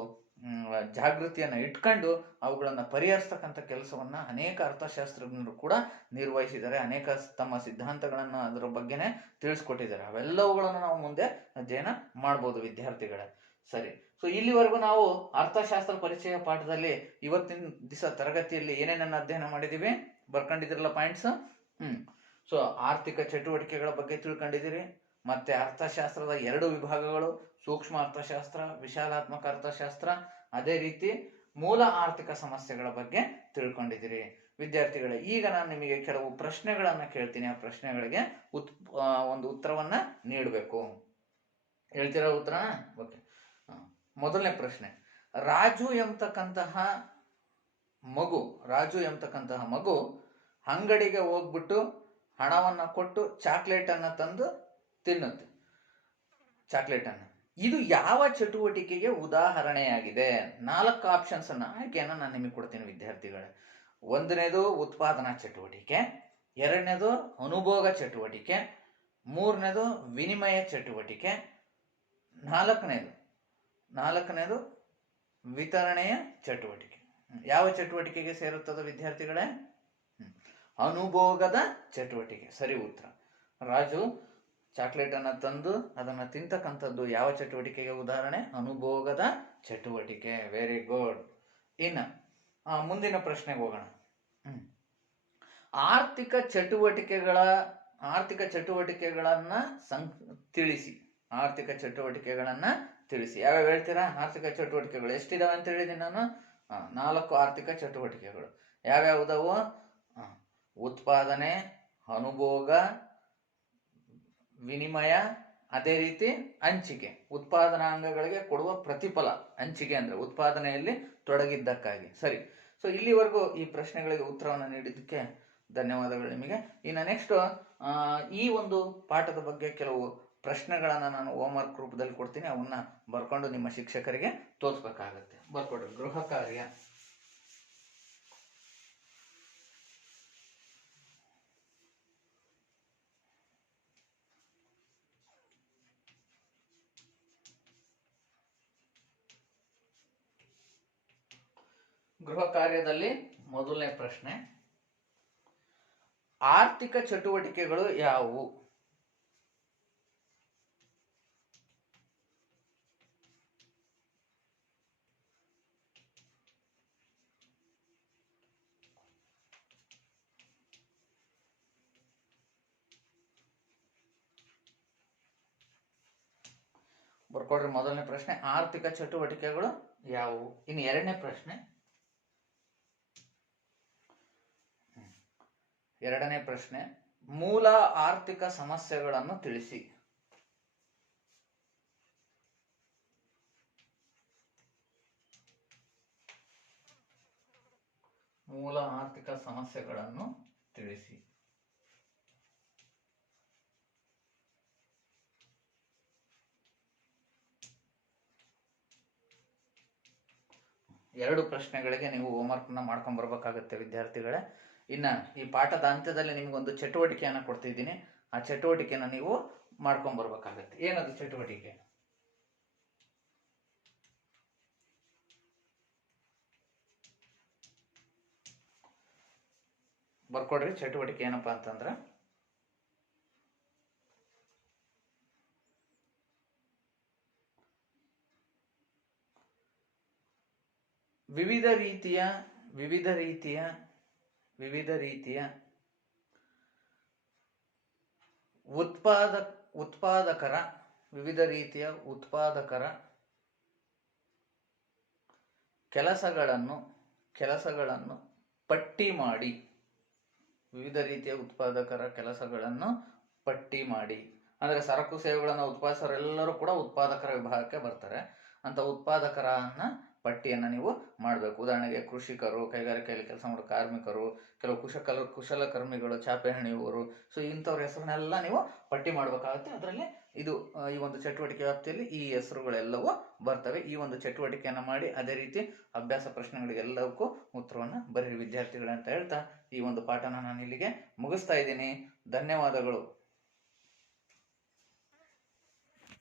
ಜಾಗೃತಿಯನ್ನ ಇಟ್ಕೊಂಡು ಅವುಗಳನ್ನ ಪರಿಹರಿಸ್ತಕ್ಕಂಥ ಕೆಲಸವನ್ನ ಅನೇಕ ಅರ್ಥಶಾಸ್ತ್ರಜ್ಞರು ಕೂಡ ನಿರ್ವಹಿಸಿದ್ದಾರೆ. ಅನೇಕ ತಮ್ಮ ಸಿದ್ಧಾಂತಗಳನ್ನ ಅದರ ಬಗ್ಗೆನೆ ತಿಳಿಸ್ಕೊಟ್ಟಿದ್ದಾರೆ. ಅವೆಲ್ಲವುಗಳನ್ನು ನಾವು ಮುಂದೆ ಅಧ್ಯಯನ ಮಾಡ್ಬೋದು ವಿದ್ಯಾರ್ಥಿಗಳೇ. ಸರಿ, ಸೊ ಇಲ್ಲಿವರೆಗೂ ನಾವು ಅರ್ಥಶಾಸ್ತ್ರ ಪರಿಚಯ ಪಾಠದಲ್ಲಿ ಇವತ್ತಿನ ದಿವಸ ತರಗತಿಯಲ್ಲಿ ಏನೇನನ್ನ ಅಧ್ಯಯನ ಮಾಡಿದೀವಿ ಬರ್ಕೊಂಡಿದಿರಲ್ಲ ಪಾಯಿಂಟ್ಸ್. ಸೊ ಆರ್ಥಿಕ ಚಟುವಟಿಕೆಗಳ ಬಗ್ಗೆ ತಿಳ್ಕೊಂಡಿದ್ದೀರಿ. ಮತ್ತೆ ಅರ್ಥಶಾಸ್ತ್ರದ 2 ವಿಭಾಗಗಳು, ಸೂಕ್ಷ್ಮ ಅರ್ಥಶಾಸ್ತ್ರ, ವಿಶಾಲಾತ್ಮಕ ಅರ್ಥಶಾಸ್ತ್ರ, ಅದೇ ರೀತಿ ಮೂಲ ಆರ್ಥಿಕ ಸಮಸ್ಯೆಗಳ ಬಗ್ಗೆ ತಿಳ್ಕೊಂಡಿದ್ದೀರಿ ವಿದ್ಯಾರ್ಥಿಗಳೇ. ಈಗ ನಾನು ನಿಮಗೆ ಕೆಲವು ಪ್ರಶ್ನೆಗಳನ್ನ ಕೇಳ್ತೀನಿ. ಆ ಪ್ರಶ್ನೆಗಳಿಗೆ ಒಂದು ಉತ್ತರವನ್ನ ನೀಡಬೇಕು. ಹೇಳ್ತಿರೋ ಉತ್ತರ? ಓಕೆ. ಮೊದಲನೇ ಪ್ರಶ್ನೆ, ರಾಜು ಎಂಬತಕ್ಕಂತಹ ಮಗು ಅಂಗಡಿಗೆ ಹೋಗ್ಬಿಟ್ಟು ಹಣವನ್ನ ಕೊಟ್ಟು ಚಾಕ್ಲೇಟ್ ಅನ್ನ ತಂದು ತಿನ್ನುತ್ತೆ. ಚಾಕ್ಲೇಟ್ ಅನ್ನ, ಇದು ಯಾವ ಚಟುವಟಿಕೆಗೆ ಉದಾಹರಣೆಯಾಗಿದೆ? 4 ಆಪ್ಷನ್ಸ್ ಅನ್ನ ಆಯ್ಕೆಯನ್ನ ನಾನು ನಿಮಗೆ ಕೊಡ್ತೀನಿ ವಿದ್ಯಾರ್ಥಿಗಳೇ. 1ನೇದು ಉತ್ಪಾದನಾ ಚಟುವಟಿಕೆ, 2ನೇದು ಅನುಭೋಗ ಚಟುವಟಿಕೆ, 3ನೇದು ವಿನಿಮಯ ಚಟುವಟಿಕೆ, 4ನೇದು ವಿತರಣೆಯ ಚಟುವಟಿಕೆ. ಯಾವ ಚಟುವಟಿಕೆಗೆ ಸೇರುತ್ತದೆ ವಿದ್ಯಾರ್ಥಿಗಳೇ? ಅನುಭೋಗದ ಚಟುವಟಿಕೆ. ಸರಿ ಉತ್ತರ. ರಾಜು ಚಾಕ್ಲೇಟ್ ಅನ್ನ ತಂದು ಅದನ್ನ ತಿಂತಕ್ಕಂಥದ್ದು ಯಾವ ಚಟುವಟಿಕೆಗೆ ಉದಾಹರಣೆ? ಅನುಭೋಗದ ಚಟುವಟಿಕೆ. Very good. ಇನ್ನ ಮುಂದಿನ ಪ್ರಶ್ನೆಗೆ ಹೋಗೋಣ. ಆರ್ಥಿಕ ಚಟುವಟಿಕೆಗಳನ್ನ ತಿಳಿಸಿ. ಆರ್ಥಿಕ ಚಟುವಟಿಕೆಗಳನ್ನ ತಿಳಿಸಿ. ಯಾವ್ಯಾವ ಹೇಳ್ತೀರಾ? ಆರ್ಥಿಕ ಚಟುವಟಿಕೆಗಳು ಎಷ್ಟಿದಾವೆ ಅಂತ ಹೇಳಿದೀನಿ ನಾನು? 4 ಆರ್ಥಿಕ ಚಟುವಟಿಕೆಗಳು. ಯಾವ್ಯಾವುದವು? ಉತ್ಪಾದನೆ, ಅನುಭೋಗ, ವಿನಿಮಯ, ಅದೇ ರೀತಿ ಹಂಚಿಕೆ. ಉತ್ಪಾದನಾ ಅಂಗಗಳಿಗೆ ಕೊಡುವ ಪ್ರತಿಫಲ ಹಂಚಿಕೆ ಅಂದ್ರೆ ಉತ್ಪಾದನೆಯಲ್ಲಿ ತೊಡಗಿದ್ದಕ್ಕಾಗಿ. ಸರಿ, ಸೊ ಇಲ್ಲಿವರೆಗೂ ಈ ಪ್ರಶ್ನೆಗಳಿಗೆ ಉತ್ತರವನ್ನು ನೀಡಿದ್ದಕ್ಕೆ ಧನ್ಯವಾದಗಳು ನಿಮಗೆ. ಇನ್ನು ನೆಕ್ಸ್ಟ್ ಈ ಒಂದು ಪಾಠದ ಬಗ್ಗೆ ಕೆಲವು ಪ್ರಶ್ನೆಗಳನ್ನ ನಾನು ಹೋಮ್ವರ್ಕ್ ರೂಪದಲ್ಲಿ ಕೊಡ್ತೀನಿ. ಅವನ್ನ ಬರ್ಕೊಂಡು ನಿಮ್ಮ ಶಿಕ್ಷಕರಿಗೆ ತೋರಿಸ್ಬೇಕಾಗತ್ತೆ. ಬರ್ಕೊಡ್ರಿ. ಗೃಹ ಕಾರ್ಯ. ಗೃಹ ಕಾರ್ಯದಲ್ಲಿ ಮೊದಲನೇ ಪ್ರಶ್ನೆ, ಆರ್ಥಿಕ ಚಟುವಟಿಕೆಗಳು ಯಾವುವು? ಬರ್ಕೊಡ್ರಿ. ಮೊದಲನೇ ಪ್ರಶ್ನೆ ಆರ್ಥಿಕ ಚಟುವಟಿಕೆಗಳು ಯಾವುವು. ಇನ್ನು ಎರಡನೇ ಪ್ರಶ್ನೆ, ಮೂಲ ಆರ್ಥಿಕ ಸಮಸ್ಯೆಗಳನ್ನು ತಿಳಿಸಿ. ಮೂಲ ಆರ್ಥಿಕ ಸಮಸ್ಯೆಗಳನ್ನು ತಿಳಿಸಿ. ಎರಡು ಪ್ರಶ್ನೆಗಳಿಗೆ ನೀವು ಹೋಮ್ವರ್ಕ್ನ ಮಾಡ್ಕೊಂಡ್ ಬರ್ಬೇಕಾಗತ್ತೆ ವಿದ್ಯಾರ್ಥಿಗಳೇ. ಇನ್ನ ಈ ಪಾಠದ ಅಂತ್ಯದಲ್ಲಿ ನಿಮ್ಗೊಂದು ಚಟುವಟಿಕೆಯನ್ನ ಕೊಡ್ತಿದ್ದೀನಿ. ಆ ಚಟುವಟಿಕೆನ ನೀವು ಮಾಡ್ಕೊಂಡ್ ಬರ್ಬೇಕಾಗತ್ತೆ. ಏನದು ಚಟುವಟಿಕೆ? ಬರ್ಕೊಡ್ರಿ. ಚಟುವಟಿಕೆ ಏನಪ್ಪಾ ಅಂತಂದ್ರ ವಿವಿಧ ರೀತಿಯ ಉತ್ಪಾದಕರ ಕೆಲಸಗಳನ್ನು ಪಟ್ಟಿ ಮಾಡಿ. ವಿವಿಧ ರೀತಿಯ ಉತ್ಪಾದಕರ ಕೆಲಸಗಳನ್ನು ಪಟ್ಟಿ ಮಾಡಿ ಅಂದ್ರೆ ಸರಕು ಸೇವೆಗಳನ್ನು ಉತ್ಪಾದಿಸೋರೆಲ್ಲರೂ ಕೂಡ ಉತ್ಪಾದಕರ ವಿಭಾಗಕ್ಕೆ ಬರ್ತಾರೆ. ಅಂತ ಉತ್ಪಾದಕರನ್ನ ಪಟ್ಟಿಯನ್ನು ನೀವು ಮಾಡಬೇಕು. ಉದಾಹರಣೆಗೆ ಕೃಷಿಕರು, ಕೈಗಾರಿಕೆಯಲ್ಲಿ ಕೆಲಸ ಮಾಡೋ ಕಾರ್ಮಿಕರು, ಕೆಲವು ಕುಶಲಕರ್ಮಿಗಳು, ಚಾಪೆ ಹೆಣೆಯುವವರು, ಸೊ ಇಂಥವ್ರ ಹೆಸರನ್ನೆಲ್ಲ ನೀವು ಪಟ್ಟಿ ಮಾಡಬೇಕಾಗುತ್ತೆ. ಅದರಲ್ಲಿ ಇದು ಈ ಒಂದು ಚಟುವಟಿಕೆ ವ್ಯಾಪ್ತಿಯಲ್ಲಿ ಈ ಹೆಸರುಗಳೆಲ್ಲವೂ ಬರ್ತವೆ. ಈ ಒಂದು ಚಟುವಟಿಕೆಯನ್ನು ಮಾಡಿ ಅದೇ ರೀತಿ ಅಭ್ಯಾಸ ಪ್ರಶ್ನೆಗಳಿಗೆಲ್ಲವಕ್ಕೂ ಉತ್ತರವನ್ನು ಬರೀರಿ ವಿದ್ಯಾರ್ಥಿಗಳೇ ಅಂತ ಹೇಳ್ತಾ ಈ ಒಂದು ಪಾಠನ ನಾನು ಇಲ್ಲಿಗೆ ಮುಗಿಸ್ತಾ ಇದ್ದೀನಿ. ಧನ್ಯವಾದಗಳು.